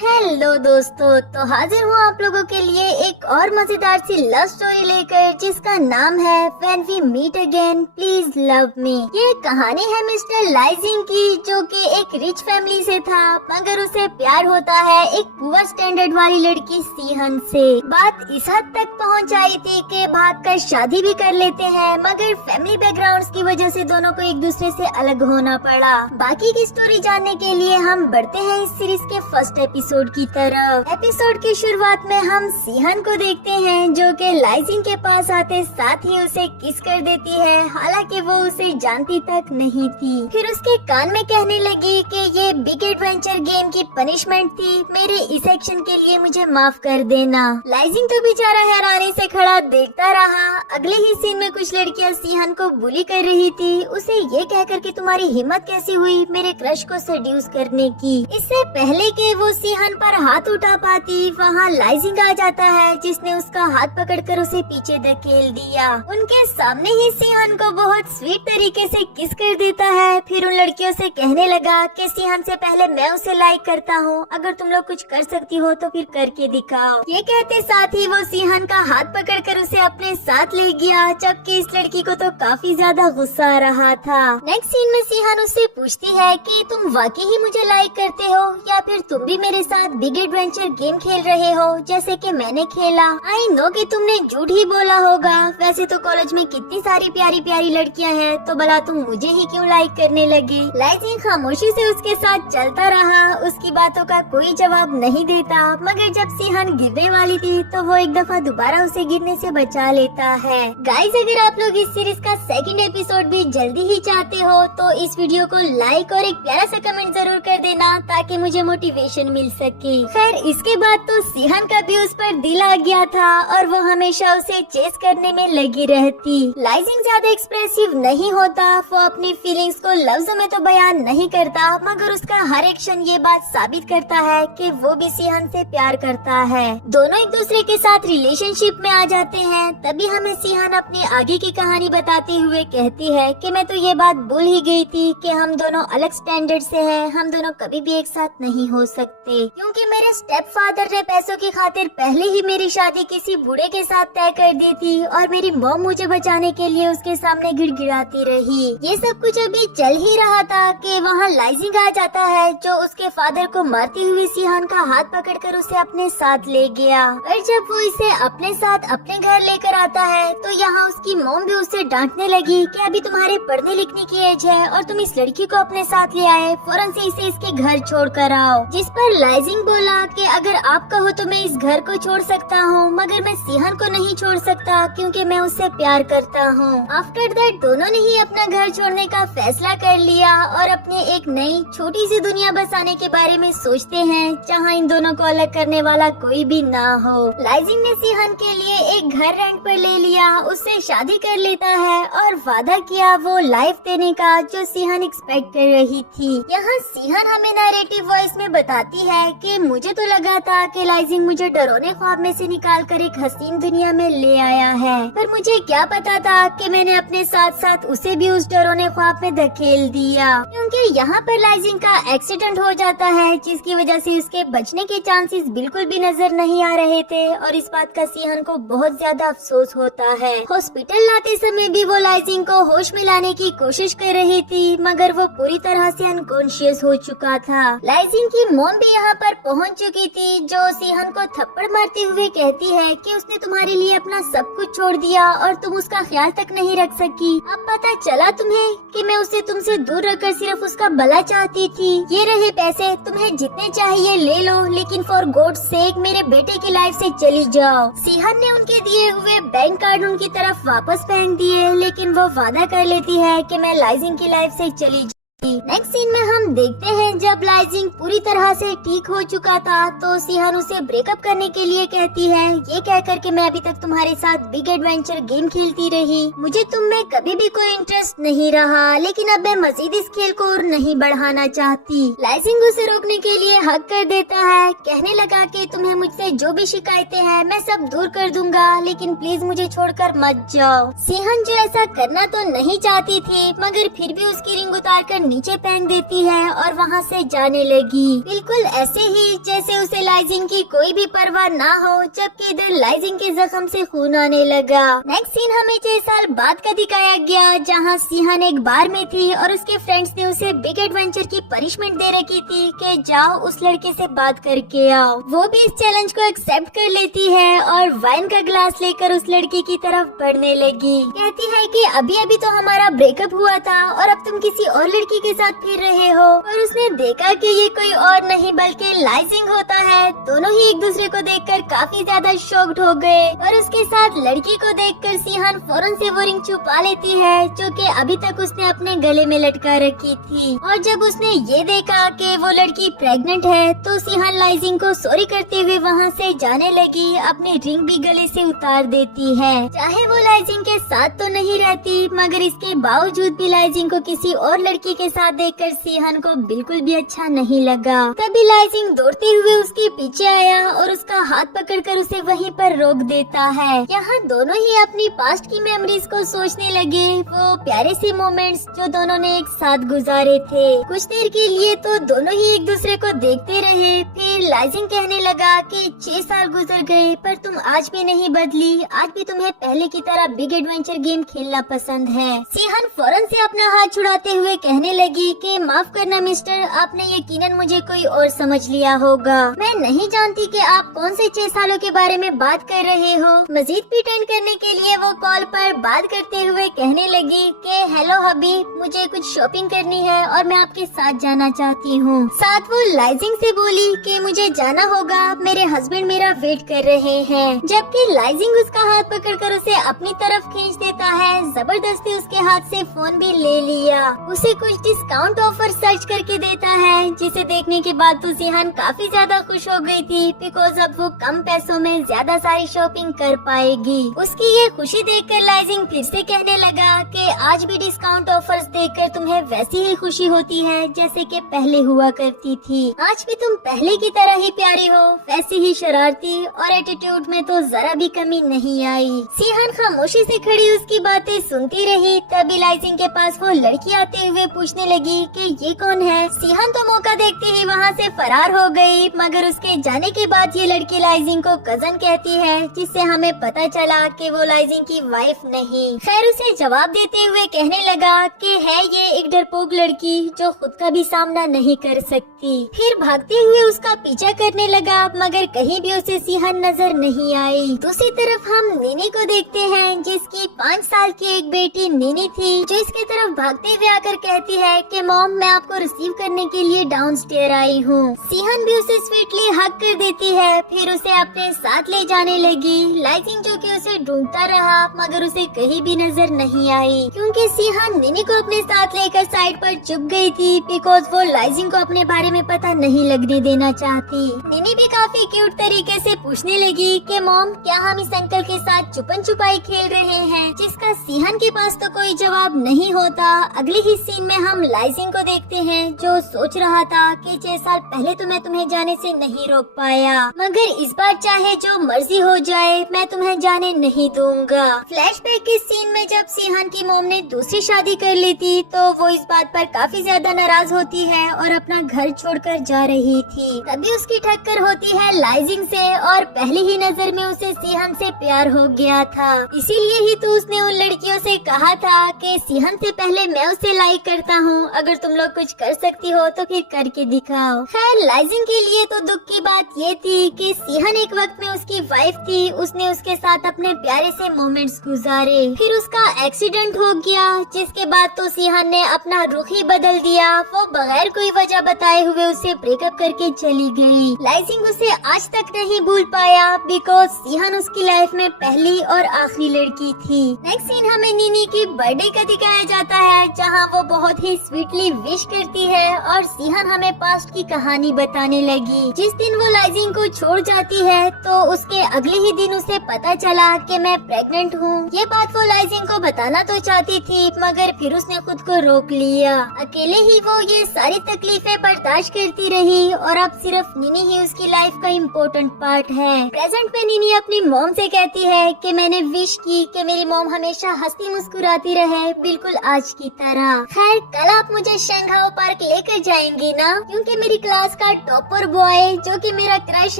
Hello दोस्तों, तो हाजिर हूँ आप लोगों के लिए एक और मजेदार सी लव स्टोरी लेकर, जिसका नाम है When We Meet Again Please Love Me। ये कहानी है मिस्टर लाइजिंग की, जो कि एक रिच फैमिली से था, मगर उसे प्यार होता है एक पुअर स्टैंडर्ड वाली लड़की सीहन से। बात इस हद तक पहुँच आई थी कि भागकर शादी भी कर लेते हैं, मगर फैमिली बैकग्राउंड्स की वजह से दोनों को एक दूसरे से अलग होना पड़ा। बाकी की स्टोरी जानने के लिए हम बढ़ते हैं इस सीरीज के फर्स्ट एपिसोड की तरफ। एपिसोड की शुरुआत में हम सीहन को देखते हैं, जो कि लाइजिंग के पास आते साथ ही उसे किस कर देती है, हालांकि वो उसे जानती तक नहीं थी। फिर उसके कान में कहने लगी कि ये बिग एडवेंचर गेम की पनिशमेंट थी, मेरे इस एक्शन के लिए मुझे माफ कर देना। लाइजिंग तो बेचारा हैरानी से खड़ा देखता रहा। अगले ही सीन में कुछ लड़कियां सीहन को बुली कर रही थी, उसे ये कहकर कि तुम्हारी हिम्मत कैसी हुई मेरे क्रश को सेड्यूस करने की। इससे पहले कि वो सीहन पर हाथ उठा पाती, वहाँ लाइजिंग आ जाता है, जिसने उसका हाथ पकड़कर उसे पीछे धकेल दिया। उनके सामने ही सीहन को बहुत स्वीट तरीके से किस कर देता है। फिर उन लड़कियों से कहने लगा कि सीहन से पहले मैं उसे लाइक करता हूँ, अगर तुम लोग कुछ कर सकती हो तो फिर करके दिखाओ। ये कहते साथ ही वो सीहन का हाथ पकड़कर उसे अपने साथ ले गया, जबकि इस लड़की को तो काफी ज्यादा गुस्सा आ रहा था। नेक्स्ट सीन में सीहन उससे पूछती है कि तुम वाकई ही मुझे लाइक करते हो, या फिर तुम भी मेरे साथ बिग एडवेंचर गेम खेल रहे हो जैसे कि मैंने खेला। आई नो कि तुमने झूठ ही बोला होगा, वैसे तो कॉलेज में कितनी सारी प्यारी प्यारी लड़कियां हैं, तो भला तुम मुझे ही क्यों लाइक करने लगे। लाइजिंग खामोशी से उसके साथ चलता रहा, उसकी बातों का कोई जवाब नहीं देता, मगर जब सीहन गिरने वाली थी तो वो एक दफा दोबारा उसे गिरने से बचा लेता है। गाइस, अगर आप लोग इस सीरीज का सेकंड एपिसोड भी जल्दी ही चाहते हो तो इस वीडियो को लाइक और एक प्यारा सा कमेंट जरूर कर देना, ताकि मुझे मोटिवेशन मिल सके। खैर, इसके बाद तो सीहन का भी उस पर दिल आ गया था और वो हमेशा उसे चेस करने में लगी रहती। लाइजिंग ज्यादा एक्सप्रेसिव नहीं होता, वो अपनी फीलिंग्स को लफ्जों में तो बयान नहीं करता, मगर उसका हर एक्शन ये बात साबित करता है कि वो भी सीहन से प्यार करता है। दोनों एक दूसरे के साथ रिलेशनशिप में आ जाते हैं। तभी हमें सीहन अपनी आगे की कहानी बताते हुए कहती है कि मैं तो ये बात भूल ही गई थी कि हम दोनों अलग स्टैंडर्ड से हैं, हम दोनों कभी भी एक साथ नहीं हो सकते, क्योंकि मेरे स्टेप फादर ने पैसों की खातिर पहले ही मेरी शादी किसी बूढ़े के साथ तय कर दी थी, और मेरी मॉम मुझे बचाने के लिए उसके सामने गिड़गिड़ाती रही। ये सब कुछ अभी चल ही रहा था कि वहाँ लाइजिंग आ जाता है, जो उसके फादर को मारती हुई सीहन का हाथ पकड़कर उसे अपने साथ ले गया। और जब वो इसे अपने साथ अपने घर लेकर आता है तो यहाँ उसकी मॉम भी उसे डांटने लगी कि अभी तुम्हारे पढ़ने लिखने की एज है और तुम इस लड़की को अपने साथ ले आए, फौरन से इसे इसके घर छोड़ कर आओ। जिस पर लाइजिंग बोला कि अगर आप कहो तो मैं इस घर को छोड़ सकता हूँ, मगर मैं सीहन को नहीं छोड़ सकता, क्योंकि मैं उससे प्यार करता हूँ। आफ्टर दैट दोनों ने ही अपना घर छोड़ने का फैसला कर लिया और अपने एक नई छोटी सी दुनिया बसाने के बारे में सोचते हैं, जहाँ इन दोनों को अलग करने वाला कोई भी ना हो। लाइजिंग ने सीहन के लिए एक घर रेंट पर ले लिया, उससे शादी कर लेता है और वादा किया वो लाइफ देने का जो सीहन एक्सपेक्ट कर रही थी। यहाँ सीहन हमें नैरेटिव वॉइस में बताती है कि मुझे तो लगा था कि लाइजिंग मुझे डरावने ख्वाब में से निकालकर एक हसीन दुनिया में ले आया है, पर मुझे क्या पता था कि मैंने अपने साथ साथ उसे भी उस डरावने ख्वाब में धकेल दिया, क्योंकि यहाँ पर लाइजिंग का एक्सीडेंट हो जाता है, जिसकी वजह से उसके बचने के चांसेस बिल्कुल भी नजर नहीं आ रहे थे, और इस बात का सीहन को बहुत ज्यादा अफसोस होता है। हॉस्पिटल लाते समय भी वो लाइजिंग को होश में लाने की कोशिश कर रही थी, मगर वो पूरी तरह से अनकॉन्शियस हो चुका था। लाइजिंग की मॉम भी यहाँ पर पहुँच चुकी थी, जो सीहन को थप्पड़ मारते हुए कहती है कि उसने तुम्हारे लिए अपना सब कुछ छोड़ दिया और तुम उसका ख्याल तक नहीं रख सकी। अब पता चला तुम्हें कि मैं उसे तुमसे दूर रखकर सिर्फ उसका भला चाहती थी। ये रहे पैसे, तुम्हें जितने चाहिए ले लो, लेकिन फॉर गॉड सेक मेरे बेटे की लाइफ से चली जाओ। सीहन ने उनके दिए हुए बैंक कार्ड उनकी तरफ वापस फेंक दिए, लेकिन वो वादा कर लेती है कि मैं लाइजिंग की लाइफ से चली नेक्स्ट सीन में हम देखते हैं जब लाइजिंग पूरी तरह से ठीक हो चुका था तो सीहन उसे ब्रेकअप करने के लिए कहती है, ये कहकर कि मैं अभी तक तुम्हारे साथ बिग एडवेंचर गेम खेलती रही, मुझे तुम में कभी भी कोई इंटरेस्ट नहीं रहा, लेकिन अब मैं मजीद इस खेल को और नहीं बढ़ाना चाहती। लाइजिंग उसे रोकने के लिए हक कर देता है, कहने लगा कि तुम्हें मुझसे जो भी शिकायतें हैं मैं सब दूर कर दूंगा, लेकिन प्लीज मुझे छोड़कर मत जाओ। सीहन जो ऐसा करना तो नहीं चाहती थी, मगर फिर भी उसकी रिंग उतार कर नीचे फेंक देती है और वहाँ से जाने लगी, बिल्कुल ऐसे ही जैसे उसे लाइजिंग की कोई भी परवाह ना हो, जबकि इधर लाइजिंग के जख्म से खून आने लगा। नेक्स्ट सीन हमें 6 साल बाद का दिखाया गया, जहाँ सिहान एक बार में थी और उसके फ्रेंड्स ने उसे बिग एडवेंचर की पनिशमेंट दे रखी थी कि जाओ उस लड़के से बात करके आओ। वो भी इस चैलेंज को एक्सेप्ट कर लेती है और वाइन का ग्लास लेकर उस लड़की की तरफ बढ़ने लगी। कहती है कि अभी अभी तो हमारा ब्रेकअप हुआ था और अब तुम किसी और लड़की के साथ फिर रहे हो। और उसने देखा कि ये कोई और नहीं बल्कि लाइजिंग होता है। दोनों ही एक दूसरे को देखकर काफी ज्यादा शॉक्ड हो गए और उसके साथ लड़की को देखकर सिहान फौरन से वो रिंग छुपा लेती है जो कि अभी तक उसने अपने गले में लटका रखी थी। और जब उसने ये देखा कि वो लड़की प्रेग्नेंट है तो सिहान लाइजिंग को सॉरी करते हुए वहाँ से जाने लगी, अपनी रिंग भी गले से उतार देती है। चाहे वो लाइजिंग के साथ तो नहीं रहती, मगर इसके बावजूद भी लाइजिंग को किसी और लड़की के साथ देखकर सिहान को बिल्कुल भी अच्छा नहीं लगा। तभी लाइजिंग दौड़ते हुए उसके पीछे आया और उसका हाथ पकड़कर उसे वहीं पर रोक देता है। यहाँ दोनों ही अपनी पास्ट की मेमोरीज को सोचने लगे, वो प्यारे से मोमेंट्स जो दोनों ने एक साथ गुजारे थे। कुछ देर के लिए तो दोनों ही एक दूसरे को देखते रहे। फिर लाइजिंग कहने लगा कि 6 साल गुजर गए पर तुम आज भी नहीं बदली, आज भी तुम्हें पहले की तरह बिग एडवेंचर गेम खेलना पसंद है। सिहान फौरन से अपना हाथ छुड़ाते हुए कहने लगी कि माफ करना मिस्टर, आपने यकीनन मुझे कोई और समझ लिया होगा। मैं नहीं जानती कि आप कौन से 6 सालों के बारे में बात कर रहे हो। मजीद प्रिटेंड करने के लिए वो कॉल पर बात करते हुए कहने लगी कि हेलो हबी, मुझे कुछ शॉपिंग करनी है और मैं आपके साथ जाना चाहती हूँ। साथ वो लाइजिंग से बोली कि मुझे जाना होगा, मेरे हस्बैंड मेरा वेट कर रहे हैं। जबकि लाइजिंग उसका हाथ पकड़कर उसे अपनी तरफ खींच देता है। जबरदस्ती उसके हाथ से फोन भी ले लिया। उसे कुछ डिस्काउंट ऑफर सर्च करके देता है, जिसे देखने के बाद तो सिहान काफी ज्यादा खुश हो गई थी बिकॉज अब वो कम पैसों में ज्यादा सारी शॉपिंग कर पाएगी। उसकी ये खुशी देखकर लाइजिंग फिर से कहने लगा कि आज भी डिस्काउंट ऑफर्स देखकर तुम्हें वैसी ही खुशी होती है जैसे कि पहले हुआ करती थी। आज भी तुम पहले की तरह ही प्यारी हो, वैसी ही शरारती और एटीट्यूड में तो जरा भी कमी नहीं आई। सिहान खामोशी से खड़ी उसकी बातें सुनती रही। तभी लाइजिंग के पास वो लड़की आते हुए पूछने लगी कि ये कौन है। सिहान तो मौका देखते ही वहाँ से फरार हो गई, मगर उसके जाने के बाद ये लड़की लाइजिंग को कजन कहती है, जिससे हमें पता चला कि वो लाइजिंग की वाइफ नहीं। खैर उसे जवाब देते हुए कहने लगा कि है ये एक डरपोक लड़की जो खुद का भी सामना नहीं कर सकती। फिर भागते हुए उसका पीछा करने लगा, मगर कहीं भी उसे सिहान नजर नहीं आई। दूसरी तरफ हम नीनी को देखते हैं, जिसकी 5 साल की एक बेटी नीनी थी, जो इसके तरफ भागते हुए आकर कहती है कि मॉम मैं आपको रिसीव करने के लिए डाउनस्टेयर आई हूँ। सिहान भी उसे स्वीटली हग कर देती है, फिर उसे अपने साथ ले जाने लगी। लाइजिंग जो कि उसे ढूंढता रहा, मगर उसे कहीं भी नजर नहीं आई, क्योंकि सिहान नीनी को अपने साथ लेकर साइड पर चुप गई थी बिकॉज वो लाइजिंग को अपने बारे में पता नहीं लगने देना चाहती। नीनी भी काफी क्यूट तरीके से पूछने लगी कि मॉम क्या हम इस अंकल के साथ छुपन छुपाई खेल रहे हैं, जिसका सिहान के पास तो कोई जवाब नहीं होता। अगले ही सीन में हम लाइजिंग को देखते हैं, जो सोच रहा था कि 6 साल पहले तो मैं तुम्हें जाने से नहीं रोक पाया, मगर इस बार चाहे जो मर्जी हो जाए मैं तुम्हें जाने नहीं दूंगा। फ्लैशबैक के सीन में जब सिहान की मॉम ने दूसरी शादी कर ली थी तो वो इस बात पर काफी ज्यादा नाराज होती है और अपना घर छोड़कर जा रही थी। तभी उसकी टक्कर होती है लाइजिंग से और पहली ही नजर में उसे सिहान से प्यार हो गया था। इसीलिए ही तो उसने उन लड़कियों से कहा था कि सिहान से पहले मैं उसे लाइक करता हूँ, अगर तुम लोग कुछ कर सकती हो तो फिर करके दिखाओ। खैर लाइजिंग के लिए तो दुख की बात ये थी कि सिहान एक वक्त में उसकी वाइफ थी, उसने उसके साथ अपने प्यारे से मोमेंट्स गुजारे। फिर उसका एक्सीडेंट हो गया, जिसके बाद तो सिहान ने अपना रुख ही बदल दिया। वो बगैर कोई वजह बताए हुए उसे ब्रेकअप करके चली गई। लाइजिंग उसे आज तक नहीं भूल पाया बिकॉज सिहान उसकी लाइफ में पहली और आखिरी लड़की थी। नेक्स्ट सीन हमें नीनी की बर्थडे का दिखाया जाता है, जहाँ वो बहुत ही स्वीटली विश करती है और सिहान हमें पास्ट की कहानी बताने लगी। जिस दिन वो लाइजिंग को छोड़ जाती है तो उसके अगले ही दिन उसे पता चला कि मैं प्रेग्नेंट हूँ। ये बात वो लाइजिंग को बताना तो चाहती थी, मगर फिर उसने खुद को रोक लिया। अकेले ही वो ये सारी तकलीफें बर्दाश्त करती रही और अब सिर्फ सिर्फ निनी ही उसकी लाइफ का इम्पोर्टेंट पार्ट है। प्रेजेंट में निनी अपनी मॉम से कहती है कि मैंने विश की कि मेरी मॉम हमेशा हंसती मुस्कुराती रहे, बिल्कुल आज की तरह। खैर कल आप मुझे शंघाओ पार्क लेकर जाएंगी ना, क्योंकि मेरी क्लास का टॉपर बॉय जो कि मेरा क्रश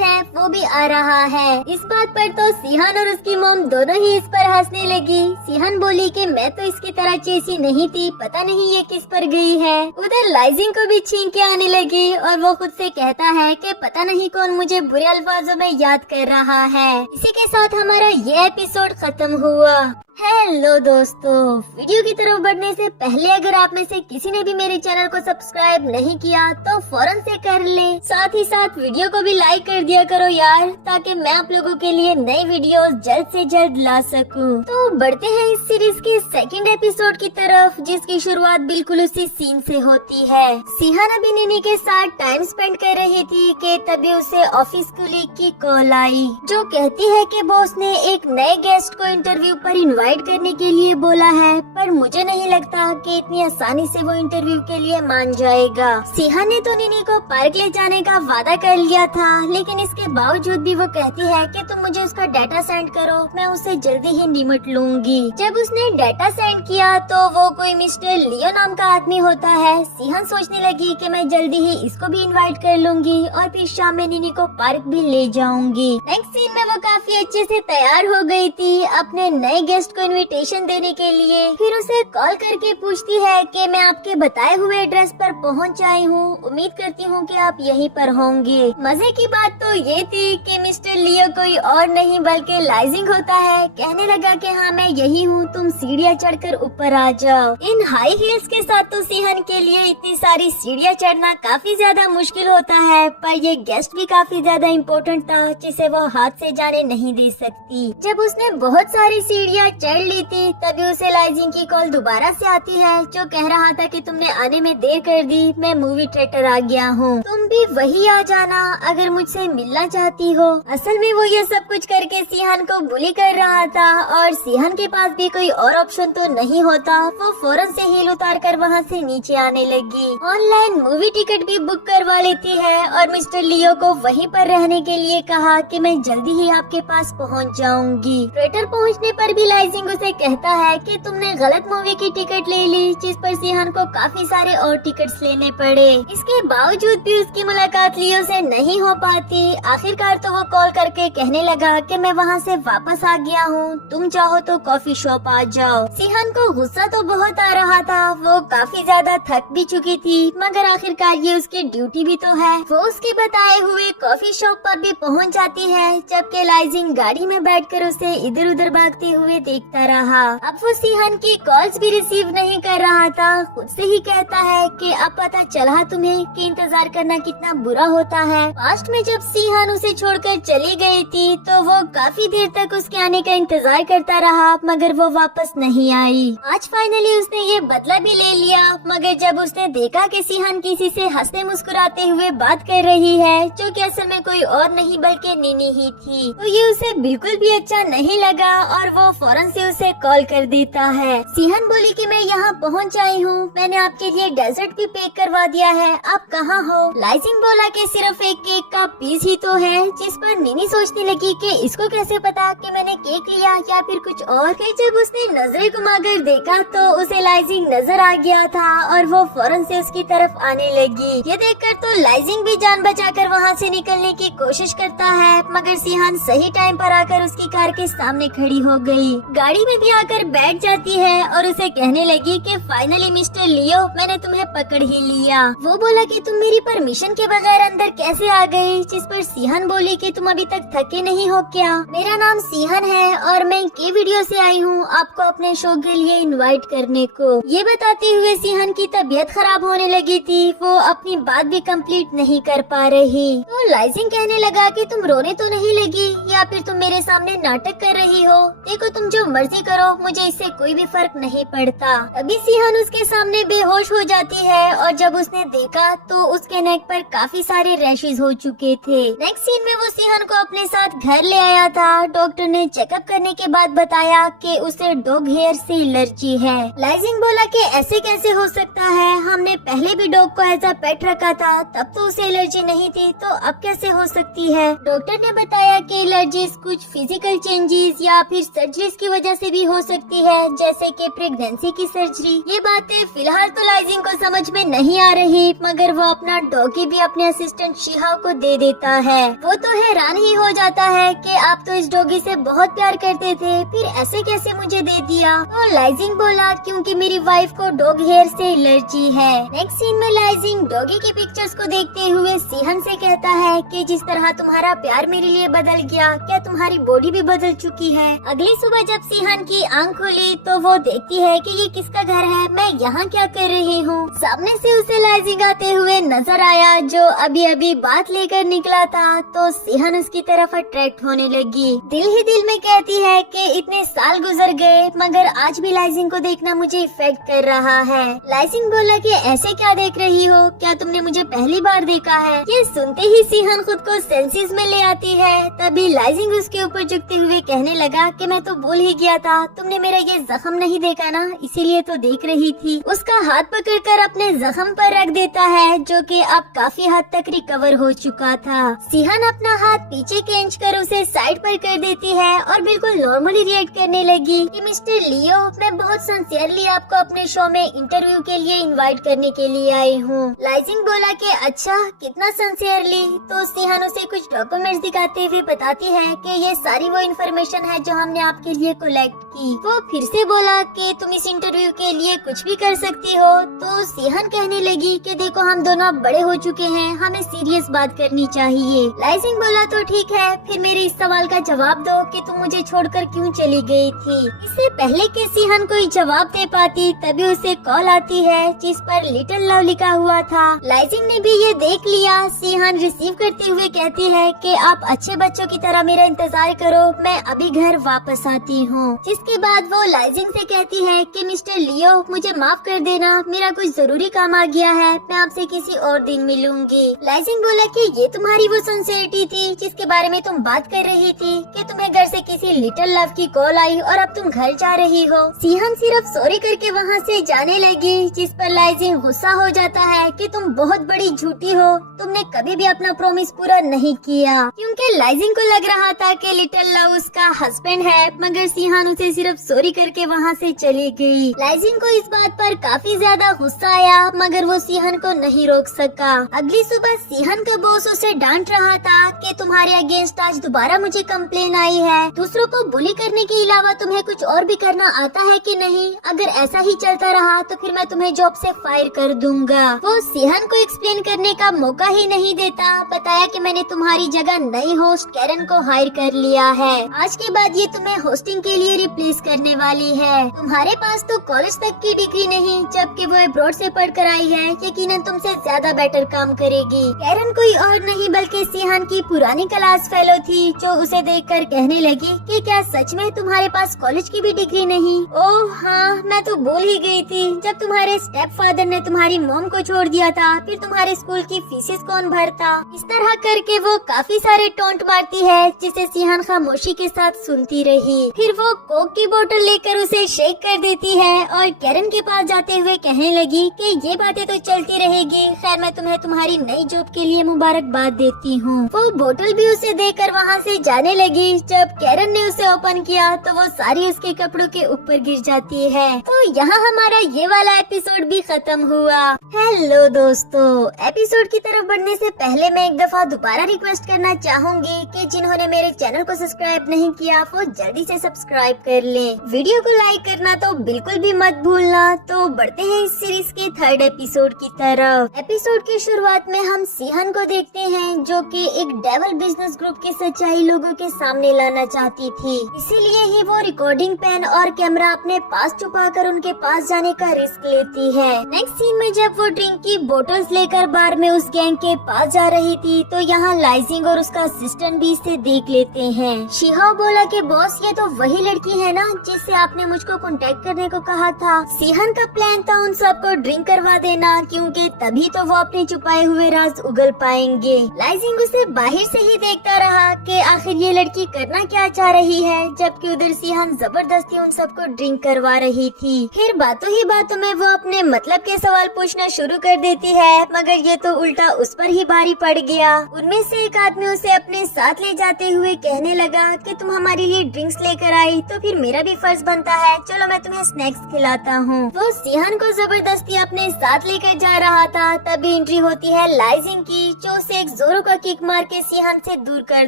है वो भी आ रहा है। इस बात पर तो सिहान और उसकी मॉम दोनों ही इस पर हंसने लगी। सिहान बोली कि मैं तो इसकी तरह चेसी नहीं थी, पता नहीं ये किस पर गई है। उधर लाइजिंग को भी छींके आने लगी और वो खुद से कहता है कि पता नहीं कौन मुझे बुरे अल्फाजों में याद कर रहा है। इसी के साथ हमारा ये एपिसोड खत्म हुआ। हेलो दोस्तों, वीडियो की तरफ बढ़ने से पहले अगर आप में से किसी ने भी मेरे चैनल को सब्सक्राइब नहीं किया तो फौरन से कर ले। साथ ही साथ वीडियो को भी लाइक कर दिया करो यार, ताकि मैं आप लोगों के लिए नई वीडियोस जल्द से जल्द ला सकूं। तो बढ़ते हैं इस सीरीज के सेकंड एपिसोड की तरफ, जिसकी शुरुआत बिल्कुल उसी सीन से होती है। सिहान अभी निनी के साथ टाइम स्पेंड कर रही थी कि तभी उसे ऑफिस कलीग की कॉल आई, जो कहती है कि बॉस ने एक नए गेस्ट को इंटरव्यू पर इनवाइट करने के लिए बोला है, पर मुझे नहीं लगता कि इतनी आसानी से वो इंटरव्यू के लिए मान जाएगा। सिहान ने तो निनी को पार्क ले जाने का वादा कर लिया था, लेकिन इसके बावजूद भी वो कहती है कि तुम मुझे उसका डाटा सेंड करो, मैं उसे जल्दी ही निमट लूंगी। जब उसने डाटा सेंड किया तो वो कोई मिस्टर लियो नाम का आदमी होता है। सिहान सोचने लगी कि मैं जल्दी ही इसको भी इनवाइट कर लूंगी और फिर शाम में निनी को पार्क भी ले जाऊंगी। नेक्स्ट सीन में वो काफी अच्छे से तैयार हो गई थी अपने नए गेस्ट को इनविटेशन देने के लिए। फिर उसे कॉल करके पूछती है कि मैं आपके बताए हुए एड्रेस पर पहुंच आई हूँ, उम्मीद करती हूँ कि आप यहीं पर होंगे। मजे की बात तो ये थी कि मिस्टर लियो कोई और नहीं बल्कि लाइजिंग होता है। कहने लगा कि हाँ मैं यही हूँ, तुम सीढ़ियाँ चढ़कर ऊपर आ जाओ। इन हाई हील्स के साथ तो सिहान के लिए इतनी सारी सीढ़ियाँ चढ़ना काफी ज्यादा मुश्किल होता है, पर ये गेस्ट भी काफी ज्यादा इम्पोर्टेंट था जिसे वो हाथ से जाने नहीं दे सकती। जब उसने बहुत सारी सीढ़ियाँ चढ़ ली थी तभी उसे लाइजिंग की कॉल दोबारा से आती है, जो कह रहा था कि तुमने आने में देर कर दी, मैं मूवी थिएटर आ गया हूँ, तुम भी वही आ जाना अगर मुझसे मिलना चाहती हो। असल में वो ये सब कुछ करके सिहान को बुली कर रहा था और सिहान के पास भी कोई और ऑप्शन तो नहीं होता। वो फौरन से हील उतार कर वहाँ से नीचे आने लगी। ऑनलाइन मूवी टिकट भी बुक करवा लेती है और मिस्टर लियो को वहीं पर रहने के लिए कहा कि मैं जल्दी ही आपके पास पहुँच जाऊंगी। थिएटर पहुँचने पर भी लाइजिंग उसे कहता है कि तुमने गलत मूवी की टिकट ले ली, जिस पर सिहान को काफी सारे और टिकट्स लेने पड़े। इसके बावजूद भी उसकी मुलाकात लियो से नहीं हो पाती। आखिरकार तो वो कॉल करके कहने लगा कि मैं वहाँ से वापस आ गया हूँ, तुम चाहो तो कॉफी शॉप आ जाओ। सिहान को गुस्सा तो बहुत आ रहा था, वो काफी ज्यादा थक भी चुकी थी, मगर आखिरकार ये उसकी ड्यूटी भी तो है। वो उसके बताए हुए कॉफी शॉप पर भी पहुँच जाती है, जबकि लाइजिंग गाड़ी में बैठकर उसे इधर उधर भागते हुए देखता रहा। अब वो सिहान की कॉल्स भी रिसीव नहीं कर रहा था। खुद से ही कहता है कि अब पता चला तुम्हें कि इंतजार करना कितना बुरा होता है। पास्ट में जब सिहान उसे छोड़कर चली गई थी तो वो काफी देर तक उसके आने का इंतजार करता रहा, मगर वो वापस नहीं आई। आज फाइनली उसने ये बदला भी ले लिया, मगर जब उसने देखा कि सिहान किसी से हंसते मुस्कुराते हुए बात कर रही है, जो कि असल में कोई और नहीं बल्कि निनी ही थी, तो ये उसे बिल्कुल भी अच्छा नहीं लगा और वो फौरन से उसे कॉल कर देता है। सिहान बोली कि मैं यहाँ पहुँच आई हूँ, मैंने आपके लिए डेजर्ट भी पैक करवा दिया है, आप कहाँ हो? लाइजिंग बोला कि सिर्फ एक केक का पीस ही तो है, जिस पर निनी सोचने लगी कि इसको कैसे पता कि मैंने केक लिया या फिर कुछ और। फिर जब उसने नजरें घुमाकर देखा तो उसे लाइजिंग नजर आ गया था और वो फौरन से उसकी तरफ आने लगी। ये देखकर तो लाइजिंग भी जान बचाकर वहाँ से निकलने की कोशिश करता है, मगर सिहान सही टाइम पर आकर उसकी कार के सामने खड़ी हो गई। गाड़ी में भी आकर बैठ जाती है और उसे कहने लगी कि फाइनली मिस्टर लियो, मैंने तुम्हें पकड़ ही लिया। वो बोला कि तुम मेरी परमिशन के बगैर अंदर कैसे आ गई, जिस पर सिहान बोली कि तुम अभी तक थके नहीं हो क्या? मेरा नाम सिहान है और मैं के वीडियो से आई हूँ आपको अपने शो के लिए इनवाइट करने को। ये बताते हुए सिहान की तबीयत खराब होने लगी थी, वो अपनी बात भी कंप्लीट नहीं कर पा रही। तो लाइजिंग कहने लगा कि तुम रोने तो नहीं लगी या फिर तुम मेरे सामने नाटक कर रही हो? देखो तुम जो मर्जी करो, मुझे इससे कोई भी फर्क नहीं पड़ता। अभी सीहान उसके सामने बेहोश हो जाती है और जब उसने देखा तो उसके नेक पर काफी सारे रैशेज हो चुके थे। नेक्स्ट सीन में वो सीहान को अपने साथ घर ले आया था। डॉक्टर ने चेकअप करने के बाद बताया कि उसे डॉग हेयर से एलर्जी है। लाइजिंग बोला कि ऐसे कैसे हो सकता है, हमने पहले भी डॉग को एज अ पेट रखा था, तब तो उसे एलर्जी नहीं थी, तो अब कैसे हो सकती है। डॉक्टर ने बताया कि एलर्जीज कुछ फिजिकल चेंजेस या फिर सर्जरीज की वजह से भी हो सकती है, जैसे कि प्रेगनेंसी की सर्जरी। ये बातें फिलहाल तो लाइजिंग को समझ में नहीं आ रही, मगर वो अपना डॉगी भी अपने असिस्टेंट शिहाओ को दे देता है। वो तो हैरान ही हो जाता है कि आप तो इस डॉगी से बहुत प्यार करते थे, फिर ऐसे कैसे मुझे दे दिया। तो लाइजिंग बोला क्योंकि मेरी वाइफ को डॉग हेयर से एलर्जी है। नेक्स्ट सीन में लाइजिंग डॉगी की पिक्चर्स को देखते हुए सीहन से कहता है कि जिस तरह तुम्हारा प्यार मेरे लिए बदल गया, क्या तुम्हारी बॉडी भी बदल चुकी है। अगली सुबह जब सीहन की आंख खुली तो वो देखती है कि ये किसका घर है, मैं यहाँ क्या कर रही हूँ। सामने से उसे लाइजिंग आते हुए नजर आया जो अभी अभी बात लेकर निकला था, तो सीहन उसकी तरफ अट्रैक्ट होने लगी। दिल ही दिल में कहती है कि इतने साल गुजर गए मगर आज भी लाइजिंग को देखना मुझे इफेक्ट कर रहा है। लाइजिंग बोला कि ऐसे क्या देख रही हो, क्या तुमने मुझे पहली बार देखा है। ये सुनते ही सीहन खुद को सेंसेस में ले आती है। तभी लाइजिंग उसके ऊपर झुकते हुए कहने लगा कि मैं तो भूल ही गया था, तुमने मेरा ये जख्म नहीं देखा ना, इसीलिए तो देख रही थी। उसका हाथ पकड़कर अपने जख्म पर रख देता है जो कि अब काफी हद तक रिकवर हो चुका था। सीहन अपना हाथ पीछे खींच कर उसे साइड पर कर देती है और बिल्कुल नॉर्मली रिएक्ट करने लगी कि मिस्टर लियो, मैं बहुत सिंसियरली आपको अपने शो में इंटरव्यू के लिए इनवाइट करने के लिए आई हूँ। लाइजिंग बोला कि अच्छा, कितना सिंसियरली। तो सीहन उसे कुछ डॉक्यूमेंट्स दिखाते हुए बताती है कि ये सारी वो इन्फॉर्मेशन है जो हमने आपके लिए कलेक्ट की। वो फिर से बोला कि तुम इस इंटरव्यू के लिए कुछ भी कर सकती हो। तो सीहन कहने लगी कि देखो हम दोनों अब बड़े हो चुके हैं, हमें सीरियस बात करनी चाहिए। लाइजिंग बोला तो ठीक है, फिर मेरे इस सवाल का जवाब दो कि तुम मुझे छोड़कर क्यों चली गई थी। इससे पहले कि सीहन कोई जवाब दे पाती तभी उसे कॉल आती है जिस पर लिटिल लव लिखा हुआ था। लाइजिंग ने भी ये देख लिया। सीहन रिसीव करते हुए कहती है कि आप अच्छे बच्चों की तरह मेरा इंतजार करो, मैं अभी घर वापस आती हूँ। जिसके बाद वो लाइजिंग से कहती है कि मिस्टर लियो, मुझे माफ कर देना, मेरा कुछ जरूरी काम आ गया है, मैं आपसे किसी और दिन मिलूंगी। लाइजिंग बोला कि ये तुम्हारी वो सिंसियरिटी थी जिसके बारे में तुम बात कर रही थी कि तुम्हें घर से किसी लिटिल लव की कॉल आई और अब तुम घर जा रही हो। सीहन सिर्फ सॉरी करके वहाँ से जाने लगी, जिस पर लाइजिंग गुस्सा हो जाता है कि तुम बहुत बड़ी झूठी हो, तुमने कभी भी अपना प्रॉमिस पूरा नहीं किया। क्योंकि लाइजिंग को लग रहा था कि लिटिल लव उसका हस्बैंड है, मगर सीहन उसे सिर्फ सॉरी करके वहाँ से चली गई। लाइजिंग को इस बात पर काफी ज्यादा गुस्सा आया, मगर वो सीहन को नहीं रोक सका। अगली सुबह सीहन का बॉस उसे डांट रहा था कि तुम्हारे अगेंस्ट आज दोबारा मुझे कंप्लेन आई है, दूसरों को बुली करने के अलावा तुम्हें कुछ और भी करना आता है कि नहीं? अगर ऐसा ही चलता रहा तो फिर मैं तुम्हें जॉब से फायर कर दूंगा। वो सीहन को एक्सप्लेन करने का मौका ही नहीं देता। बताया कि मैंने तुम्हारी जगह नई होस्ट कैरन को हायर कर लिया है, आज के बाद ये तुम्हें होस्टिंग के लिए रिप्लेस करने वाली है। तुम्हारे पास तो कॉलेज तक की डिग्री नहीं, जबकि वो अब्रॉड से पढ़कर आई है, यकीनन तुमसे ज्यादा बेटर काम करेगी। कैरन कोई और नहीं बल्कि सीहन की पुरानी क्लास फेलो थी, जो उसे देखकर कहने लगी कि क्या सच में तुम्हारे पास कॉलेज की भी डिग्री नहीं? ओह हाँ, मैं तो भूल ही गई थी, जब तुम्हारे स्टेप फादर ने तुम्हारी मॉम को छोड़ दिया था, फिर तुम्हारे स्कूल की फीसेस कौन भरता? इस तरह करके वो काफी सारे टोंट मारती है, जिसे सीहन खामोशी के साथ सुनती रही। फिर वो कोक की बोतल लेकर उसे शेक कर देती है और कैरन के पास जाते हुए कहने लगी कि ये बातें तो चलती रहेगी, खैर मैं तुम्हें तुम्हारी नई जॉब के लिए मुबारकबाद देती हूँ। वो बोतल भी उसे देकर वहाँ से जाने लगी। जब कैरन ने उसे ओपन किया तो वो सारी उसके कपड़ों के ऊपर गिर जाती है। तो यहाँ हमारा ये वाला एपिसोड भी खत्म हुआ। हेलो दोस्तों, एपिसोड की तरफ बढ़ने से पहले मैं एक दफा दोबारा रिक्वेस्ट करना चाहूंगी कि जिन्होंने मेरे चैनल को सब्सक्राइब नहीं किया वो जल्दी से सब्सक्राइब कर लें। वीडियो को लाइक करना तो बिल्कुल भी मत भूलना। तो बढ़ते हैं इस सीरीज के थर्ड एपिसोड की तरफ। एपिसोड की शुरुआत में हम सीहन को देखते हैं जो कि एक डेवल बिजनेस ग्रुप की सच्चाई लोगों के सामने लाना चाहती थी, इसीलिए ही वो रिकॉर्डिंग पेन और कैमरा अपने पास छुपाकर उनके पास जाने का रिस्क लेती है। नेक्स्ट सीन में जब वो ड्रिंक की बोतल्स लेकर बार में उस गैंग के पास जा रही थी तो यहाँ लाइजिंग और उसका असिस्टेंट भी इसे देख लेते हैं। शिहाओ बोला कि बॉस ये तो वही वही लड़की है ना जिससे आपने मुझको कांटेक्ट करने को कहा था। सीहन का प्लान था उन सबको ड्रिंक करवा देना, क्योंकि तभी तो वो अपने छुपाए हुए राज उगल पाएंगे। लाइजिंग उसे बाहर से ही देखता रहा कि आखिर ये लड़की करना क्या चाह रही है, जबकि उधर सीहन जबरदस्ती उन सबको ड्रिंक करवा रही थी। फिर बातों ही बातों में वो अपने मतलब के सवाल पूछना शुरू कर देती है, मगर ये तो उल्टा उस पर ही भारी पड़ गया। उनमें से एक आदमी उसे अपने साथ ले जाते हुए कहने लगा कि तुम हमारे लिए ड्रिंक्स लेकर आई तो फिर मेरा भी फर्ज बनता है, चलो मैं तुम्हें स्नैक्स खिलाता हूँ। वो सीहन को जबरदस्ती अपने साथ लेकर जा रहा था, तभी एंट्री होती है लाइजिंग की, जो उसे एक जोरों का किक मार के सीहन से दूर कर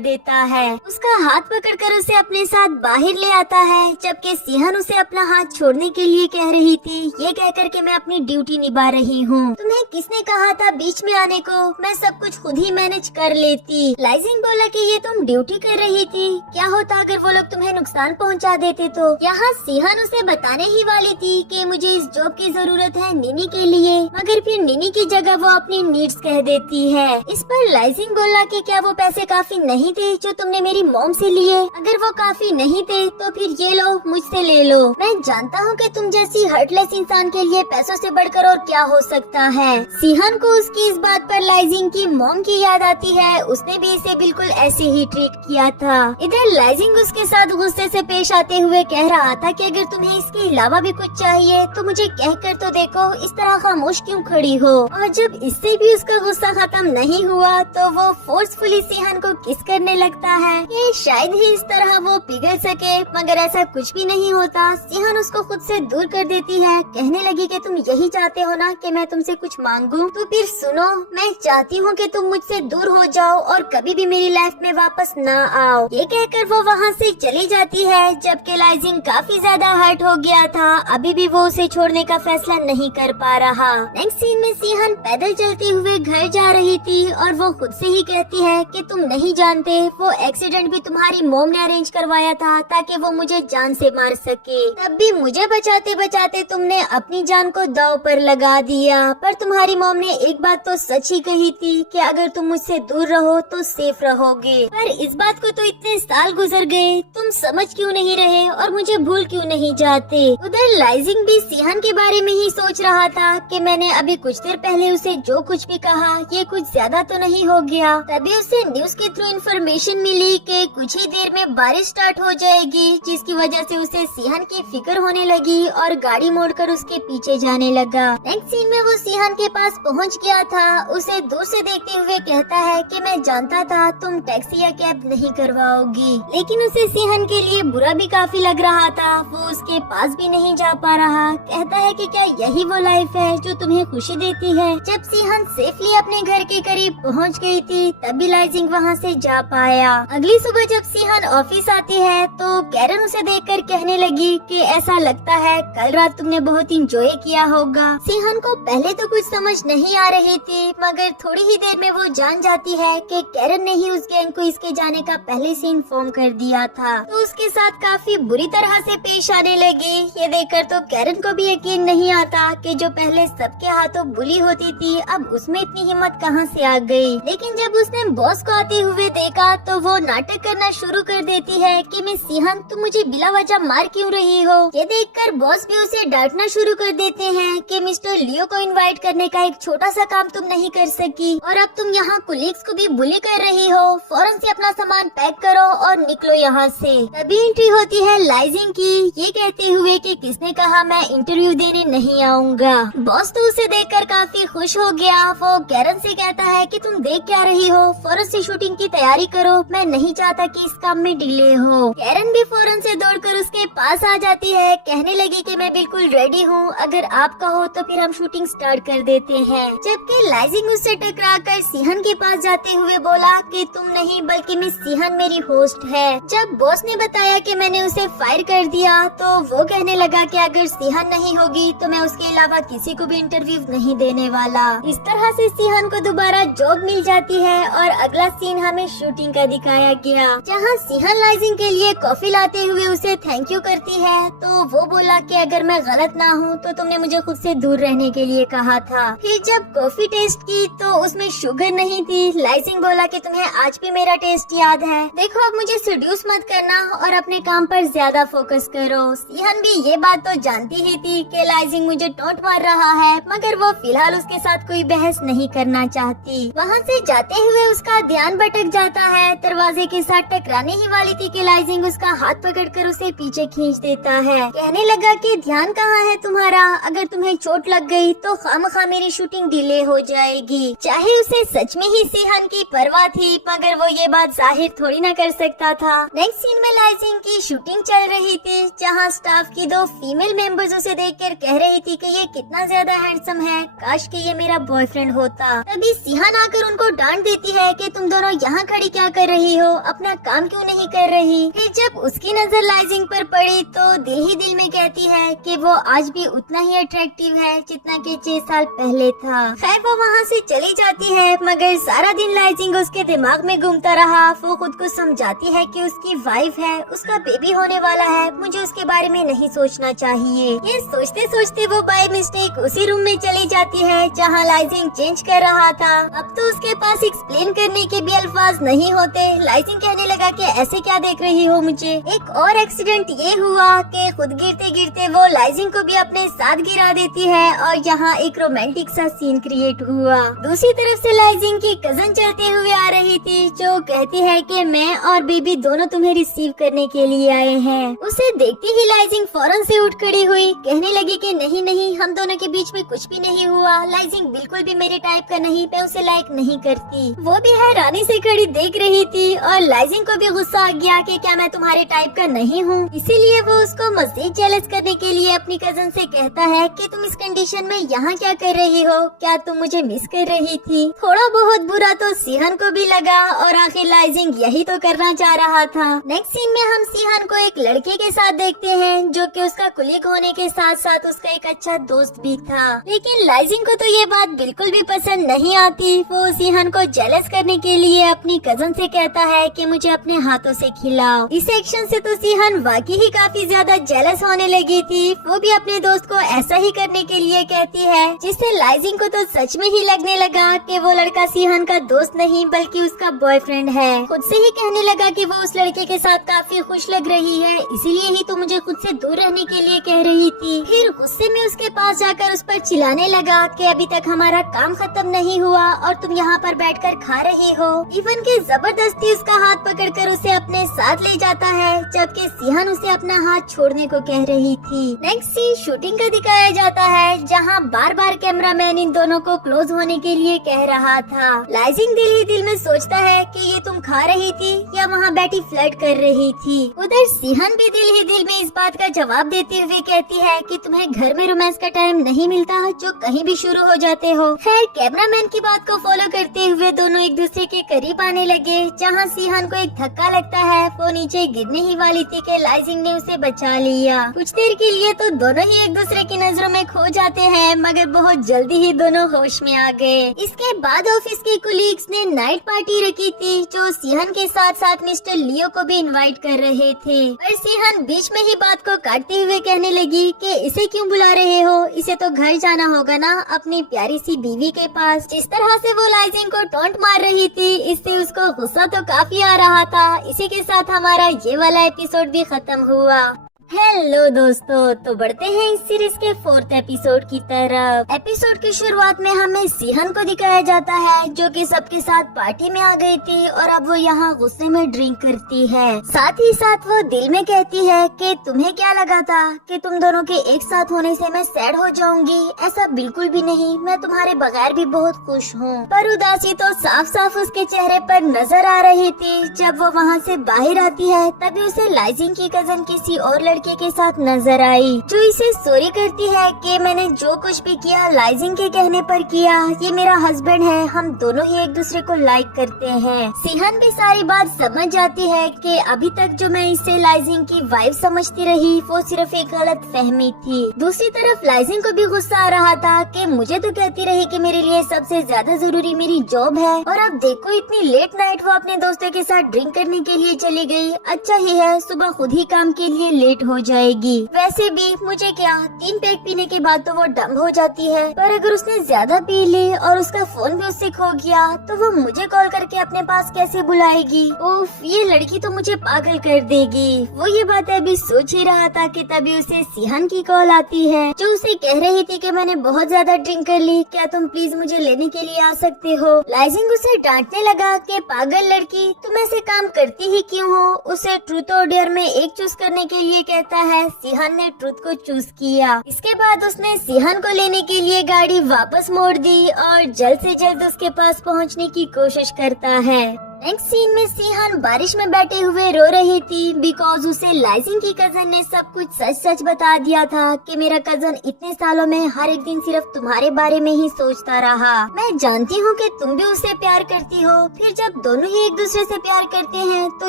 देता है। उसका हाथ पकड़कर उसे अपने साथ बाहर ले आता है, जबकि सीहन उसे अपना हाथ छोड़ने के लिए कह रही थी, ये कहकर के मैं अपनी ड्यूटी निभा रही हूँ। तुम्हें किसने कहा था बीच में आने को, मैं सब कुछ खुद ही मैनेज कर लेती। लाइजिंग बोला कि ये तुम ड्यूटी कर रही थी, क्या होता अगर वो लोग तुम्हें नुकसान पहुँचा देते तो। यहाँ सीहन उसे बताने ही वाली थी कि मुझे इस जॉब की जरूरत है निनी के लिए, मगर फिर निनी की जगह वो अपनी नीड्स कह देती है। इस पर लाइजिंग बोला कि क्या वो पैसे काफी नहीं थे जो तुमने मेरी मॉम से लिए, अगर वो काफी नहीं थे तो फिर ये लो मुझसे ले लो। मैं जानता हूँ कि तुम जैसी हार्टलेस इंसान के लिए पैसों से बढ़कर और क्या हो सकता है। सीहन को उसकी इस बात पर लाइजिंग की मॉम की याद आती है, उसने भी इसे बिल्कुल ऐसे ही ट्रीट किया था। इधर लाइजिंग उसके साथ गुस्से से पेश आते हुए कह रहा था कि अगर तुम्हें इसके अलावा भी कुछ चाहिए तो मुझे कह कर तो देखो, इस तरह खामोश क्यों खड़ी हो। और जब इससे भी उसका गुस्सा खत्म नहीं हुआ तो वो फोर्सफुली सीहन को किस करने लगता है कि शायद ही इस तरह वो पिघल सके, मगर ऐसा कुछ भी नहीं होता। सीहन उसको खुद से दूर कर देती है, कहने लगी कि तुम यही चाहते हो ना कि मैं तुमसे कुछ मांगूं, तो फिर सुनो, मैं चाहती हूँ कि तुम मुझसे दूर हो जाओ और कभी भी मेरी लाइफ में वापस न आओ। ये कहकर वो वहाँ से चली जाती है, जबकि लाइजिंग काफी ज्यादा हर्ट हो गया था, अभी भी वो उसे छोड़ने का फैसला नहीं कर पा रहा। नेक्स्ट सीन में सीहन पैदल चलते हुए घर जा रही थी और वो खुद से ही कहती है कि तुम नहीं जानते, वो एक्सीडेंट भी तुम्हारी मॉम ने अरेंज करवाया था ताकि वो मुझे जान से मार सके। तब भी मुझे बचाते बचाते तुमने अपनी जान को दांव पर लगा दिया। पर तुम्हारी मॉम ने एक बात तो सच ही कही थी कि अगर तुम मुझसे दूर रहो तो सेफ रहोगे। पर इस बात को तो इतने साल गुजर गए, तुम समझ क्यों नहीं रहे और मुझे भूल क्यों नहीं जाते। उधर लाइजिंग भी सीहन के बारे में ही सोच रहा था कि मैंने अभी कुछ देर पहले उसे जो कुछ भी कहा ये कुछ ज्यादा तो नहीं हो गया। तभी उसे न्यूज के थ्रू इन्फॉर्मेशन मिली कि कुछ ही देर में बारिश स्टार्ट हो जाएगी, जिसकी वजह से उसे सीहन की फिक्र होने लगी और गाड़ी मोड़कर उसके पीछे जाने लगा। नेक्स्ट सीन में वो सीहन के पास पहुंच गया था, उसे दूर से देखते हुए कहता है कि मैं जानता था तुम टैक्सी या कैब नहीं करवाओगी, लेकिन उसे सीहन के लिए बुरा भी काफी लग रहा था, वो उसके पास भी नहीं जा पा रहा। कहता है कि क्या यही वो लाइफ है जो तुम्हें खुशी देती है। जब सीहन सेफली अपने घर के करीब पहुंच गई थी तभी लाइजिंग वहां से जा पाया। अगली सुबह जब सीहन ऑफिस आती है तो कैरन उसे देखकर कहने लगी कि ऐसा लगता है कल रात तुमने बहुत इंजॉय किया होगा। सीहन को पहले तो कुछ समझ नहीं आ रही थी, मगर थोड़ी ही देर में वो जान जाती है कि कैरन ने ही उस गैंग को इसके जाने का पहले से इन्फॉर्म कर दिया था, तो उसके साथ काफी बुरी तरह से पेश आने लगी। ये देखकर तो कैरन को भी यकीन नहीं आता कि जो पहले सबके हाथों बुली होती थी अब उसमें इतनी हिम्मत कहां से आ गई। लेकिन जब उसने बॉस को आते हुए देखा तो वो नाटक करना शुरू कर देती है कि मिस सीहन तुम मुझे बिला वजह मार क्यों रही हो। ये देखकर बॉस भी उसे डांटना शुरू कर देते हैं कि मिस्टर लियो को इनवाइट करने का एक छोटा सा काम तुम नहीं कर सकी और अब तुम यहाँ कुलीग्स को भी बुली कर रही हो, फौरन से अपना सामान पैक करो और निकलो यहाँ से। तभी एंट्री होती है लाइजिंग की, ये कहते हुए कि किसने कहा मैं इंटरव्यू देने नहीं आऊँगा। बॉस तो उसे देखकर काफी खुश हो गया, वो कैरन से कहता है कि तुम देख क्या रही हो, फौरन से शूटिंग की तैयारी करो, मैं नहीं चाहता कि इस काम में डिले हो। कैरन भी फौरन से दौड़कर उसके पास आ जाती है, कहने लगी कि मैं बिल्कुल रेडी हूँ, अगर आप कहो तो फिर हम शूटिंग स्टार्ट कर देते हैं। जबकि लाइजिंग उससे टकराकर सीहन के पास जाते हुए बोला कि तुम नहीं बल्कि मिस सीहन मेरी होस्ट है। जब बॉस ने बताया कि मैंने उसे फायर कर दिया तो वो कहने लगा कि अगर सीहन नहीं होगी तो मैं उसके अलावा किसी को भी इंटरव्यू नहीं देने वाला। इस तरह से सीहन को दोबारा जॉब मिल जाती है और अगला सीन हमें शूटिंग का दिखाया गया, जहाँ सीहन लाइजिंग के लिए कॉफी लाते हुए उसे थैंक यू करती है तो वो बोला कि अगर मैं गलत ना हूँ तो तुमने मुझे खुद से दूर रहने के लिए कहा था। फिर जब कॉफी टेस्ट की तो उसमें शुगर नहीं थी। लाइजिंग बोला कि तुम्हें आज भी मेरा टेस्ट याद है, देखो अब मुझे सेड्यूस मत करना और अपने अपने काम पर ज्यादा फोकस करो। सीहन भी ये बात तो जानती ही थी कि लाइजिंग मुझे टोंट मार रहा है, मगर वो फिलहाल उसके साथ कोई बहस नहीं करना चाहती। वहाँ से जाते हुए उसका ध्यान भटक जाता है। दरवाजे के साथ टकराने ही वाली थी कि लाइजिंग उसका हाथ पकड़कर उसे पीछे खींच देता है। कहने लगा कि ध्यान कहाँ है तुम्हारा, अगर तुम्हें चोट लग गई तो खामखा मेरी शूटिंग डिले हो जाएगी। चाहे उसे सच में ही सीहन की परवाह थी, मगर वो ये बात जाहिर थोड़ी ना कर सकता था। नेक्स्ट सीन में लाइजिंग की शूटिंग चल रही थी, जहाँ स्टाफ की 2 फीमेल मेंबर्स उसे देखकर कह रही थी कि ये कितना ज्यादा हैंडसम है, काश कि ये मेरा बॉयफ्रेंड होता। तभी सीहन आकर उनको डांट देती है कि तुम दोनों यहाँ खड़ी क्या कर रही हो, अपना काम क्यों नहीं कर रही। फिर जब उसकी नजर लाइजिंग पर पड़ी तो दिल ही दिल में कहती है कि वो आज भी उतना ही अट्रैक्टिव है जितना कि 6 साल पहले था। खैर वो वहाँ से चली जाती है, मगर सारा दिन लाइजिंग उसके दिमाग में घूमता रहा। वो खुद को समझाती है कि उसकी वाइफ है, उसका बेबी होने वाला है, मुझे उसके बारे में नहीं सोचना चाहिए। ये सोचते सोचते वो बाय मिस्टेक उसी रूम में चली जाती है जहाँ लाइजिंग चेंज कर रहा था। अब तो उसके पास एक्सप्लेन करने के भी अल्फाज नहीं होते। लाइजिंग कहने लगा कि ऐसे क्या देख रही हो मुझे। एक और एक्सीडेंट ये हुआ कि खुद गिरते गिरते वो लाइजिंग को भी अपने साथ गिरा देती है और यहाँ एक रोमांटिक सा सीन क्रिएट हुआ। दूसरी तरफ से लाइजिंग की कजन चलते हुए आ रही थी, जो कहती है कि मैं और बेबी दोनों तुम्हें रिसीव करने के लिए आए हैं। उसे देखती ही लाइजिंग फौरन से उठ खड़ी हुई, कहने लगी कि नहीं नहीं, हम दोनों के बीच में कुछ भी नहीं हुआ। लाइजिंग बिल्कुल भी मेरे टाइप का नहीं, मैं उसे लाइक नहीं करती। वो भी हैरानी से खड़ी देख रही थी और लाइजिंग को भी गुस्सा आ गया कि क्या मैं तुम्हारे टाइप का नहीं हूँ। इसीलिए वो उसको मजीद जेलस करने के लिए अपनी कजन से कहता है कि तुम इस कंडीशन में यहाँ क्या कर रही हो, क्या तुम मुझे मिस कर रही थी। थोड़ा बहुत बुरा तो सीहन को भी लगा और आखिर लाइजिंग यही तो करना चाह रहा था। नेक्स्ट सीन में हम सीहन को एक लड़के के साथ देखते हैं, जो कि उसका कुलीग होने के साथ साथ उसका एक अच्छा दोस्त भी था। लेकिन लाइजिंग को तो ये बात बिल्कुल भी पसंद नहीं आती। वो सीहन को जेलस करने के लिए अपनी कजन से कहता है कि मुझे अपने हाथों से खिलाओ। इस एक्शन से तो सीहन वाकई ही काफी ज्यादा जेलस होने लगी थी। वो भी अपने दोस्त को ऐसा ही करने के लिए कहती है, जिससे लाइजिंग को तो सच में ही लगने लगा कि वो लड़का सीहन का दोस्त नहीं बल्कि उसका बॉयफ्रेंड है। खुद से ही कहने लगा कि वो उस लड़के के साथ काफी खुश लग रही है, इसीलिए ही तो मुझे खुद से दूर रहने के लिए कह रही थी। फिर गुस्से में उसके पास जाकर उस पर चिल्लाने लगा कि अभी तक हमारा काम खत्म नहीं हुआ और तुम यहाँ पर बैठकर खा रही हो। इवन के जबरदस्ती उसका हाथ पकड़कर उसे अपने साथ ले जाता है, जबकि सीहन उसे अपना हाथ छोड़ने को कह रही थी। नेक्स्ट सीन शूटिंग का दिखाया जाता है, जहाँ बार बार कैमरामैन इन दोनों को क्लोज होने के लिए कह रहा था। लाइजिंग दिल ही दिल में सोचता है कि ये तुम खा रही थी या वहाँ बैठी फ्लर्ट कर रही थी। उधर सीहन भी दिल ही दिल में इस बात का जवाब देते हुए कहती है कि तुम्हें घर में रोमांस का टाइम नहीं मिलता जो कहीं भी शुरू हो जाते हो। खैर कैमरामैन की बात को फॉलो करते हुए दोनों एक दूसरे के करीब आने लगे, जहाँ सीहन को एक धक्का लगता है। वो नीचे गिरने ही वाली थी कि लाइजिंग ने उसे बचा लिया। कुछ देर के लिए तो दोनों ही एक दूसरे की नजरों में खो जाते हैं, मगर बहुत जल्दी ही दोनों होश में आ गए। इसके बाद ऑफिस के कुलीग्स ने नाइट पार्टी रखी थी, जो सीहन के साथ साथ मिस्टर लियो को भी इनवाइट कर रहे थे। पर सीहन बीच में ही बात को काटते हुए कहने लगी कि इसे क्यों बुला रहे हो, इसे तो घर जाना होगा ना अपनी प्यारी सी बीवी के पास। जिस तरह से वो लाइजिंग को टोंट मार रही थी, इससे उसको गुस्सा तो काफी आ रहा था। इसी के साथ हमारा ये वाला एपिसोड भी खत्म हुआ। हेलो दोस्तों, तो बढ़ते हैं इस सीरीज के 4th एपिसोड की तरफ। एपिसोड की शुरुआत में हमें सीहन को दिखाया जाता है, जो कि सबके साथ पार्टी में आ गई थी और अब वो यहाँ गुस्से में ड्रिंक करती है। साथ ही साथ वो दिल में कहती है कि तुम्हें क्या लगा था कि तुम दोनों के एक साथ होने से मैं सैड हो जाऊंगी। ऐसा बिल्कुल भी नहीं, मैं तुम्हारे बगैर भी बहुत खुश हूँ। पर उदासी तो साफ साफ उसके चेहरे पर नजर आ रही थी। जब वो वहाँ से बाहर आती है, तभी उसे लाइजिंग की कजन किसी और लड़के के साथ नजर आई, जो इसे सॉरी करती है कि मैंने जो कुछ भी किया लाइजिंग के कहने पर किया। ये मेरा हस्बैंड है, हम दोनों ही एक दूसरे को लाइक करते हैं। सीहन भी सारी बात समझ जाती है कि अभी तक जो मैं इसे लाइजिंग की वाइफ समझती रही, वो सिर्फ एक गलत फहमी थी। दूसरी तरफ लाइजिंग को भी गुस्सा आ रहा था कि मुझे तो कहती रही कि मेरे लिए सबसे ज्यादा जरूरी मेरी जॉब है, और अब देखो इतनी लेट नाइट वो अपने दोस्तों के साथ ड्रिंक करने के लिए चली गई। अच्छा ही है सुबह खुद ही काम के लिए लेट हो जाएगी। वैसे भी मुझे क्या, 3 पैक पीने के बाद तो वो डम हो जाती है, पर अगर उसने ज्यादा पी ली और उसका फोन भी उससे खो गया तो वो मुझे कॉल करके अपने पास कैसे बुलाएगी। उफ, ये लड़की तो मुझे पागल कर देगी। वो ये बात अभी सोच ही रहा था कि तभी उसे सिहान की कॉल आती है, जो उसे कह रही थी कि मैंने बहुत ज्यादा ड्रिंक कर ली, क्या तुम प्लीज मुझे लेने के लिए आ सकते हो। लाइजिंग उसे डांटने लगा कि पागल लड़की, तुम ऐसे काम करती ही क्यों हो। उसे ट्रूथ और डेयर में एक चूज करने के लिए कहता है। सिहान ने ट्रूथ को चूज किया। इसके बाद उसने सिहान को लेने के लिए गाड़ी वापस मोड़ दी और जल्द से जल्द उसके पास पहुंचने की कोशिश करता है। नेक्स्ट सीन में सिहान बारिश में बैठे हुए रो रही थी बिकॉज उसे लाइजिंग की कजन ने सब कुछ सच सच बता दिया था कि मेरा कजन इतने सालों में हर एक दिन सिर्फ तुम्हारे बारे में ही सोचता रहा। मैं जानती हूँ कि तुम भी उसे प्यार करती हो, फिर जब दोनों ही एक दूसरे से प्यार करते हैं तो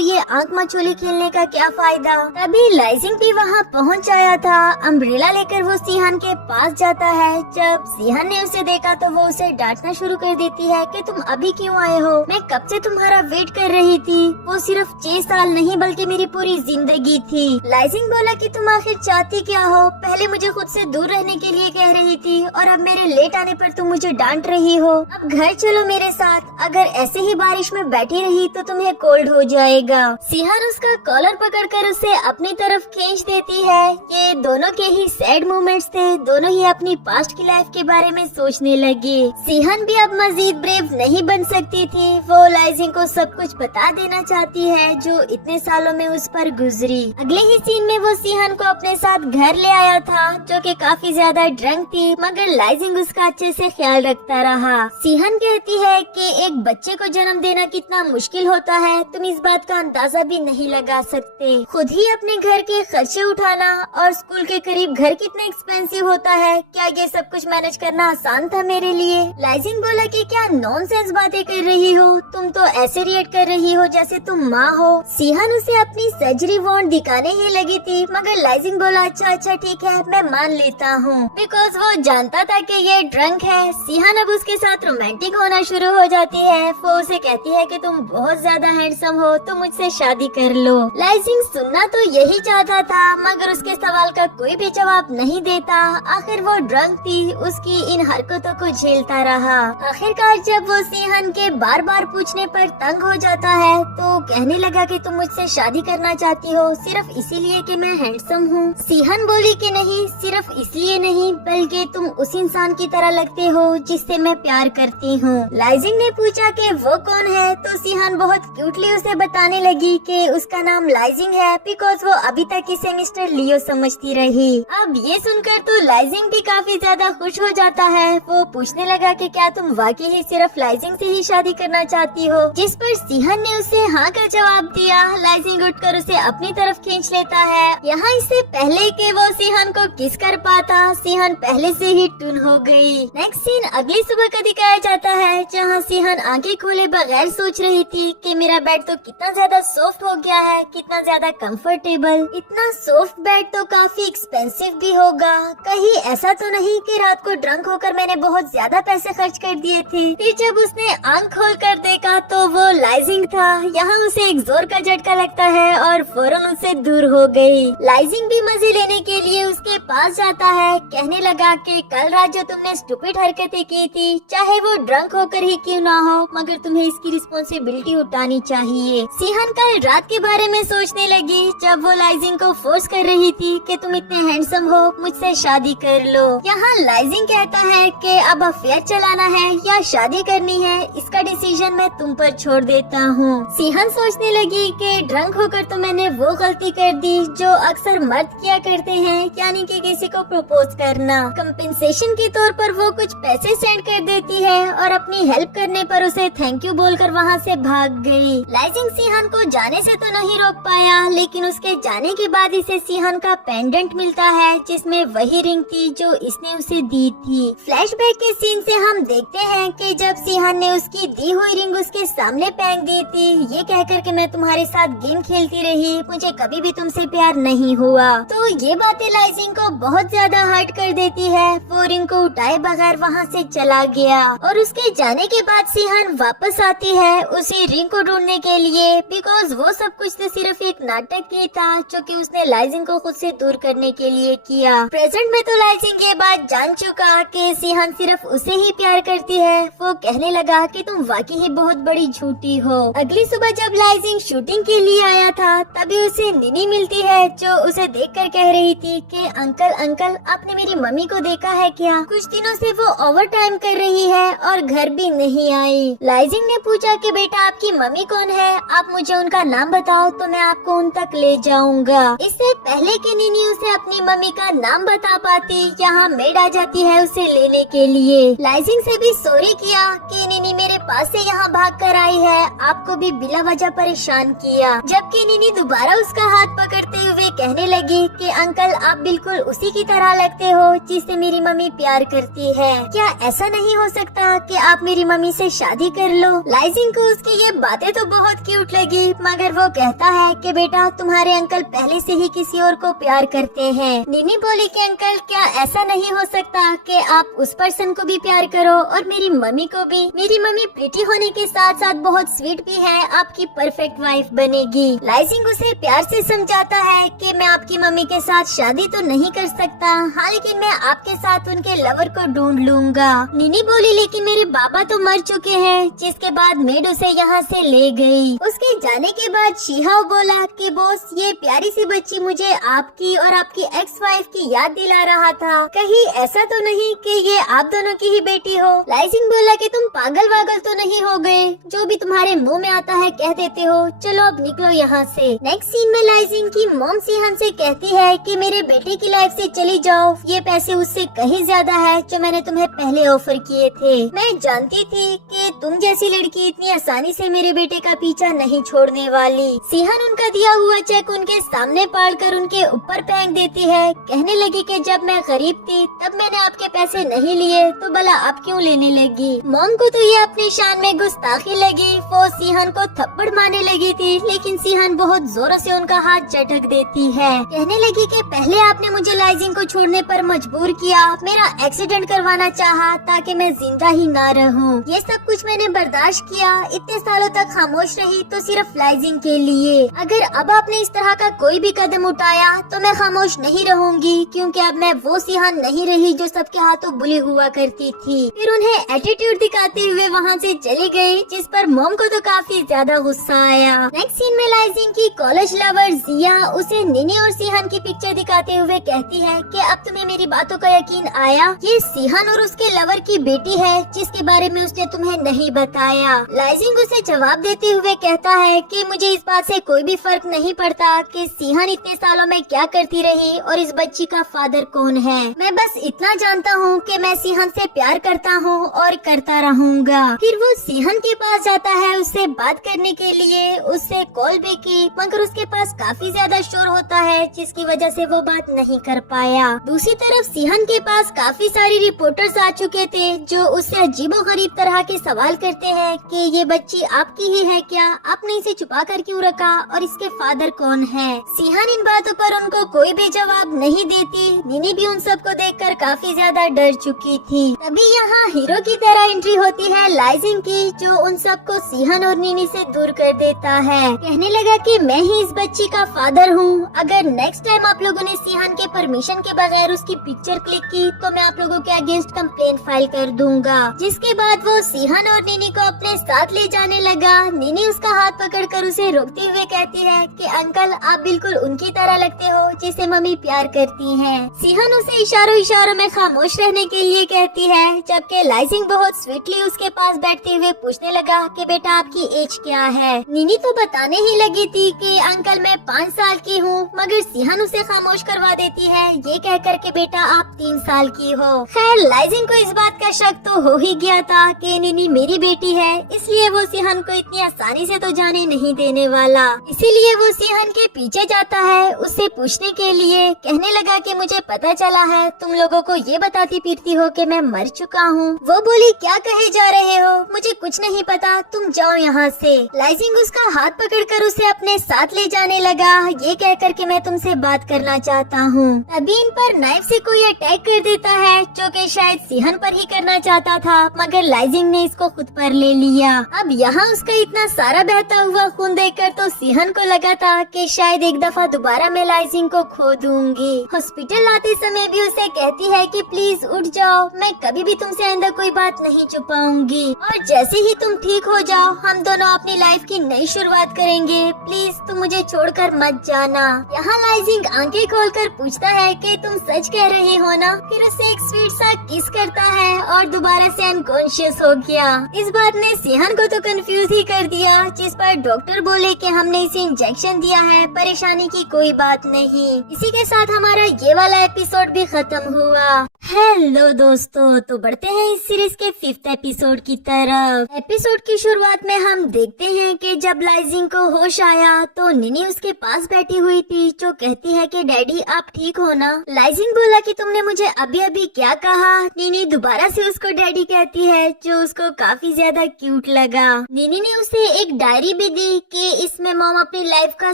ये आंख मचोली खेलने का क्या फायदा। तभी लाइजिंग भी वहाँ पहुँच आया था। अम्ब्रेला लेकर वो सिहान के पास जाता है। जब सिहान ने उसे देखा तो वो उसे डांटना शुरू कर देती है कि तुम अभी क्यों आए हो, मैं कब से तुम्हारा वेट कर रही थी। वो सिर्फ 6 साल नहीं बल्कि मेरी पूरी जिंदगी थी। लाइजिंग बोला कि तुम आखिर चाहती क्या हो, पहले मुझे खुद से दूर रहने के लिए कह रही थी और अब मेरे लेट आने पर तुम मुझे डांट रही हो। अब घर चलो मेरे साथ, अगर ऐसे ही बारिश में बैठी रही तो तुम्हें कोल्ड हो जाएगा। सिहान उसका कॉलर पकड़कर उसे अपनी तरफ खींच देती है। ये दोनों के ही सैड मोमेंट्स थे, दोनों ही अपनी पास्ट की लाइफ के बारे में सोचने लगे। सिहान भी अब मजीद ब्रेव नहीं बन सकती थी। वो लाइजिंग को सब कुछ बता देना चाहती है जो इतने सालों में उस पर गुजरी। अगले ही सीन में वो सिहान को अपने साथ घर ले आया था, जो कि काफी ज्यादा ड्रंक थी, मगर लाइजिंग उसका अच्छे से ख्याल रखता रहा। सिहान कहती है कि एक बच्चे को जन्म देना कितना मुश्किल होता है, तुम इस बात का अंदाजा भी नहीं लगा सकते। खुद ही अपने घर के खर्चे उठाना और स्कूल के करीब घर कितना एक्सपेंसिव होता है, क्या ये सब कुछ मैनेज करना आसान था मेरे लिए। लाइजिंग बोला कि क्या नॉनसेंस बातें कर रही हो, तुम तो ऐसे रिएक्ट कर रही हो जैसे तुम माँ हो। सिहान उसे अपनी सर्जरी वॉन्ड दिखाने ही लगी थी, मगर लाइजिंग बोला अच्छा ठीक है, मैं मान लेता हूँ, बिकॉज वो जानता था कि ये ड्रंक है। सिहान अब उसके साथ रोमांटिक होना शुरू हो जाती है। वो उसे कहती है कि तुम बहुत ज्यादा हैंडसम हो, तो मुझसे शादी कर लो। लाइजिंग सुनना तो यही चाहता था, मगर उसके सवाल का कोई भी जवाब नहीं देता। आखिर वो ड्रंक थी, उसकी इन हरकतों को झेलता रहा। आखिरकार जब वो सिहान के बार बार पूछने पर तंग हो जाता है तो कहने लगा कि तुम मुझसे शादी करना चाहती हो सिर्फ इसीलिए कि मैं हैंडसम हूँ। सिहान बोली कि नहीं, सिर्फ इसलिए नहीं बल्कि तुम उस इंसान की तरह लगते हो जिससे मैं प्यार करती हूँ। लाइजिंग ने पूछा कि वो कौन है, तो सिहान बहुत क्यूटली उसे बताने लगी कि उसका नाम लाइजिंग है, बिकॉज वो अभी तक इसे मिस्टर लियो समझती रही। अब ये सुनकर तो लाइजिंग भी काफी ज्यादा खुश हो जाता है। वो पूछने लगा कि क्या तुम वाकई ही सिर्फ लाइजिंग से ही शादी करना चाहती हो, जिस पर सिहान ने उसे हाँ का जवाब दिया। लाइजिंग उठकर उसे अपनी तरफ खींच लेता है। यहाँ इससे पहले कि वो सिहान को किस कर पाता, सिहान पहले से ही टून हो गई। नेक्स्ट सीन अगली सुबह का दिखाया जाता है, जहाँ सिहान आंखें खोले बगैर सोच रही थी कि मेरा बेड तो कितना ज्यादा सॉफ्ट हो गया है, कितना ज्यादा कंफर्टेबल। इतना सॉफ्ट बेड तो काफी एक्सपेंसिव भी होगा, कहीं ऐसा तो नहीं कि रात को ड्रंक होकर मैंने बहुत ज्यादा पैसे खर्च कर दिए थे। फिर जब उसने आंख खोल कर देखा तो वो लाइजिंग था। यहाँ उसे एक जोर का झटका लगता है और फौरन उससे दूर हो गई। लाइजिंग भी मजे लेने के लिए उसके पास जाता है, कहने लगा कि कल रात जो तुमने स्टूपिड हरकतें की थी, चाहे वो ड्रंक होकर ही क्यों ना हो, मगर तुम्हें इसकी रिस्पॉन्सिबिलिटी उठानी चाहिए। सिहान कल रात के बारे में सोचने लगी जब वो लाइजिंग को फोर्स कर रही थी कि तुम इतने हैंडसम हो, मुझसे शादी कर लो। यहाँ लाइजिंग कहता है कि अब अफेयर चलाना है या शादी करनी है, इसका डिसीजन मैं तुम पर छोड़ देता हूँ। सिहान सोचने लगी कि ड्रंक होकर तो मैंने वो गलती कर दी जो अक्सर मर्द किया करते हैं, यानी कि किसी को प्रपोज करना। कंपेंसेशन के तौर पर वो कुछ पैसे सेंड कर देती है और अपनी हेल्प करने पर उसे थैंक यू बोलकर वहाँ से भाग गई। लाइजिंग सिहान को जाने से तो नहीं रोक पाया, लेकिन उसके जाने के बाद इसे सिहान का पेंडेंट मिलता है जिसमें वही रिंग थी जो इसने उसे दी थी। फ्लैशबैक के सीन से हम देखते हैं कि जब सिहान ने उसकी दी हुई रिंग उसके सामने सामने फेंक दी थी, ये कहकर के मैं तुम्हारे साथ गेम खेलती रही, मुझे कभी भी तुमसे प्यार नहीं हुआ। तो ये बातें लाइजिंग को बहुत ज्यादा हर्ट कर देती है। वो रिंग को उठाए बगैर वहाँ से चला गया और उसके जाने के बाद सिहान वापस आती है उसी रिंग को ढूंढने के लिए, बिकॉज वो सब कुछ तो सिर्फ एक नाटक ही था जो कि उसने लाइजिंग को खुद से दूर करने के लिए किया। प्रेजेंट में तो लाइजिंग ये बात जान चुका कि सिहान सिर्फ उसे ही प्यार करती है। वो कहने लगा कि तुम वाकई ही बहुत बड़ी झूठी हो। अगली सुबह जब लाइजिंग शूटिंग के लिए आया था तभी उसे निनी मिलती है जो उसे देखकर कह रही थी कि अंकल आपने मेरी मम्मी को देखा है क्या? कुछ दिनों से वो ओवर टाइम कर रही है और घर भी नहीं आई। लाइजिंग ने पूछा कि बेटा आपकी मम्मी कौन है, आप मुझे उनका नाम बताओ तो मैं आपको उन तक ले जाऊंगा। इससे पहले कि निनी उसे अपनी मम्मी का नाम बता पाती, यहाँ मेड आ जाती है उसे लेने के लिए। लाइजिंग से भी सॉरी किया कि निनी मेरे पास से यहाँ भाग कर आई है, आपको भी बिला वजह परेशान किया। जबकि निनी दोबारा उसका हाथ पकड़ते हुए कहने लगी कि अंकल आप बिल्कुल उसी की तरह लगते हो जिससे मेरी मम्मी प्यार करती है। क्या ऐसा नहीं हो सकता कि आप मेरी मम्मी से शादी कर लो? लाइजिंग को उसकी ये बातें तो बहुत क्यूट लगी, मगर वो कहता है कि बेटा तुम्हारे अंकल पहले से ही किसी और को प्यार करते हैं। निनी बोली कि अंकल क्या ऐसा नहीं हो सकता कि आप उस पर्सन को भी प्यार करो और मेरी मम्मी को भी? मेरी मम्मी प्रिटी होने के साथ साथ बहुत स्वीट भी है, आपकी परफेक्ट वाइफ बनेगी। लाइजिंग उसे प्यार से समझाता है कि मैं आपकी मम्मी के साथ शादी तो नहीं कर सकता, हाँ लेकिन मैं आपके साथ उनके लवर को ढूंढ लूंगा। निनी बोली लेकिन मेरे बाबा तो मर चुके हैं, जिसके बाद मेड उसे यहाँ से ले गई। उसके जाने के बाद शिहाओ बोला कि बॉस ये प्यारी सी बच्ची मुझे आपकी और आपकी एक्स वाइफ की याद दिला रहा था, कहीं ऐसा तो नहीं कि ये आप दोनों की ही बेटी हो? लाइजिंग बोला कि तुम पागल वागल तो नहीं हो गए, जो भी तुम्हारे मुंह में आता है कह देते हो, चलो अब निकलो यहाँ से। नेक्स्ट सीन में लाइजिंग की मॉम सिहान से कहती है कि मेरे बेटे की लाइफ से चली जाओ, ये पैसे उससे कहीं ज्यादा है जो मैंने तुम्हें पहले ऑफर किए थे। मैं जानती थी कि तुम जैसी लड़की इतनी आसानी से मेरे बेटे का पीछा नहीं छोड़ने वाली। सिहान उनका दिया हुआ चेक उनके सामने पालकर उनके ऊपर फेंक देती है, कहने लगी कि जब मैं गरीब थी तब मैंने आपके पैसे नहीं लिए तो भला आप क्यों लेने लगी? मॉम को तो ये अपनी शान में गुस्ताखी लगी, वो सिहान को थप्पड़ मारने लगी थी, लेकिन सिहान बहुत जोरों से उनका हाथ झटक देती है, कहने लगी कि पहले आपने मुझे लाइजिंग को छोड़ने पर मजबूर किया, मेरा एक्सीडेंट करवाना चाहा ताकि मैं जिंदा ही ना रहूं। ये सब कुछ मैंने बर्दाश्त किया, इतने सालों तक खामोश रही तो सिर्फ लाइजिंग के लिए। अगर अब आपने इस तरह का कोई भी कदम उठाया तो मैं खामोश नहीं रहूंगी, क्योंकि अब मैं वो सिहान नहीं रही जो सबके हाथों बुली हुआ करती थी। फिर उन्हें एटीट्यूड दिखाते हुए वहाँ से चली गई, जिस पर मॉम को तो काफी ज्यादा गुस्सा आया। नेक्स्ट सीन में लाइजिंग की कॉलेज लवर जिया उसे निनी और सिहान की पिक्चर दिखाते हुए कहती है कि अब तुम्हें मेरी बातों का यकीन आया, ये सिहान और उसके लवर की बेटी है जिसके बारे में उसने तुम्हें नहीं बताया। लाइजिंग उसे जवाब देते हुए कहता है कि मुझे इस बात से कोई भी फर्क नहीं पड़ता कि सिहान इतने सालों में क्या करती रही और इस बच्ची का फादर कौन है। मैं बस इतना जानता हूँ कि मैं सिहान से प्यार करता हूँ और करता रहूँगा। फिर वो सिहान के पास जाता है उससे बात करने के लिए, उससे कॉल भी की, मगर उसके पास काफी ज्यादा शोर होता है जिसकी वजह से वो बात नहीं कर पाया। दूसरी तरफ सिहान के पास काफी सारी रिपोर्टर्स आ चुके थे जो उससे अजीबोगरीब तरह के सवाल करते हैं कि ये बच्ची आपकी ही है क्या, आपने इसे छुपा कर क्यों रखा और इसके फादर कौन है? सिहान इन बातों पर उनको कोई भी जवाब नहीं देती। निनी भी उन सबको देखकर काफी ज्यादा डर चुकी थी। तभी यहाँ हीरो की तरह एंट्री होती है लाइजिंग की, जो उन सबको सिहान और निनी से दूर कर देता है, कहने लगा कि मैं ही इस बच्ची का फादर हूँ। अगर नेक्स्ट टाइम आप लोगों ने सिहान के परमिशन के बगैर उसकी पिक्चर क्लिक की तो मैं आप लोगों के अगेंस्ट कंप्लेंट फाइल कर दूंगा। जिसके बाद वो सिहान और निनी को अपने साथ ले जाने लगा। निनी उसका हाथ पकड़कर उसे रोकते हुए कहती है कि अंकल आप बिल्कुल उनकी तरह लगते हो जिसे मम्मी प्यार करती हैं। सिहान उसे इशारों इशारों में खामोश रहने के लिए कहती है, जबकि लाइजिंग बहुत स्वीटली उसके पास बैठते हुए पूछने लगा कि बेटा आपकी एज क्या है? निनी तो बताने ही लगी थी कि अंकल मैं 5 साल की हूँ, मगर सिहान उसे खामोश करवा देती है ये कह कर के बेटा आप 3 साल की हो। खैर लाइजिंग को इस बात का शक तो हो ही गया था कि निनी मेरी बेटी है, इसलिए वो सिहान को इतनी आसानी से तो जाने नहीं देने वाला। इसीलिए वो सिहान के पीछे जाता है उससे पूछने के लिए, कहने लगा कि मुझे पता चला है तुम लोगों को ये बताती फिरती हो कि मैं मर चुका हूँ। वो बोली क्या कहे जा रहे हो, मुझे कुछ नहीं पता, तुम जाओ यहाँ से। लाइजिंग उसका हाथ पकड़कर उसे अपने साथ ले जाने लगा, ये कहकर कि मैं तुमसे बात करना चाहता हूँ। तभी इन पर नाइफ से कोई अटैक कर देता है, जो कि शायद सिहन पर ही करना चाहता था, मगर लाइजिंग ने इसको खुद पर ले लिया। अब यहाँ उसका इतना सारा बहता हुआ खून देखकर तो सिहन को लगा था कि शायद एक दफा दोबारा मैं लाइजिंग को खो दूंगी। हॉस्पिटल आते समय भी उसे कहती है कि प्लीज उठ जाओ, मैं कभी भी तुमसे अंदर कोई बात नहीं छुपाऊंगी, और जैसे ही तुम ठीक हो जाओ हम दोनों अपनी लाइफ की नई शुरुआत करेंगे, प्लीज तुम मुझे छोड़कर मत जाना। यहाँ लाइजिंग आंखें खोलकर पूछता है कि तुम सच कह रही हो ना? फिर उसे एक स्वीट सा किस करता है और दोबारा से अनकॉन्शियस हो गया। इस बात ने सिहन को तो कंफ्यूज ही कर दिया, जिस पर डॉक्टर बोले कि हमने इसे इंजेक्शन दिया है, परेशानी की कोई बात नहीं। इसी के साथ हमारा ये वाला एपिसोड भी खत्म हुआ। हेलो दोस्तों, तो बढ़ते हैं इस सीरीज के 5th एपिसोड की तरफ। एपिसोड की शुरुआत में हम देखते हैं कि जब लाइजिंग को होश आया तो निनी उसके पास बैठी हुई थी, जो कहती है कि डैडी आप ठीक हो ना? लाइजिंग बोला कि तुमने मुझे अभी अभी क्या कहा? निनी दोबारा से उसको डैडी कहती है, जो उसको काफी ज्यादा क्यूट लगा। निनी ने उसे एक डायरी भी दी कि इसमें मॉम अपनी लाइफ का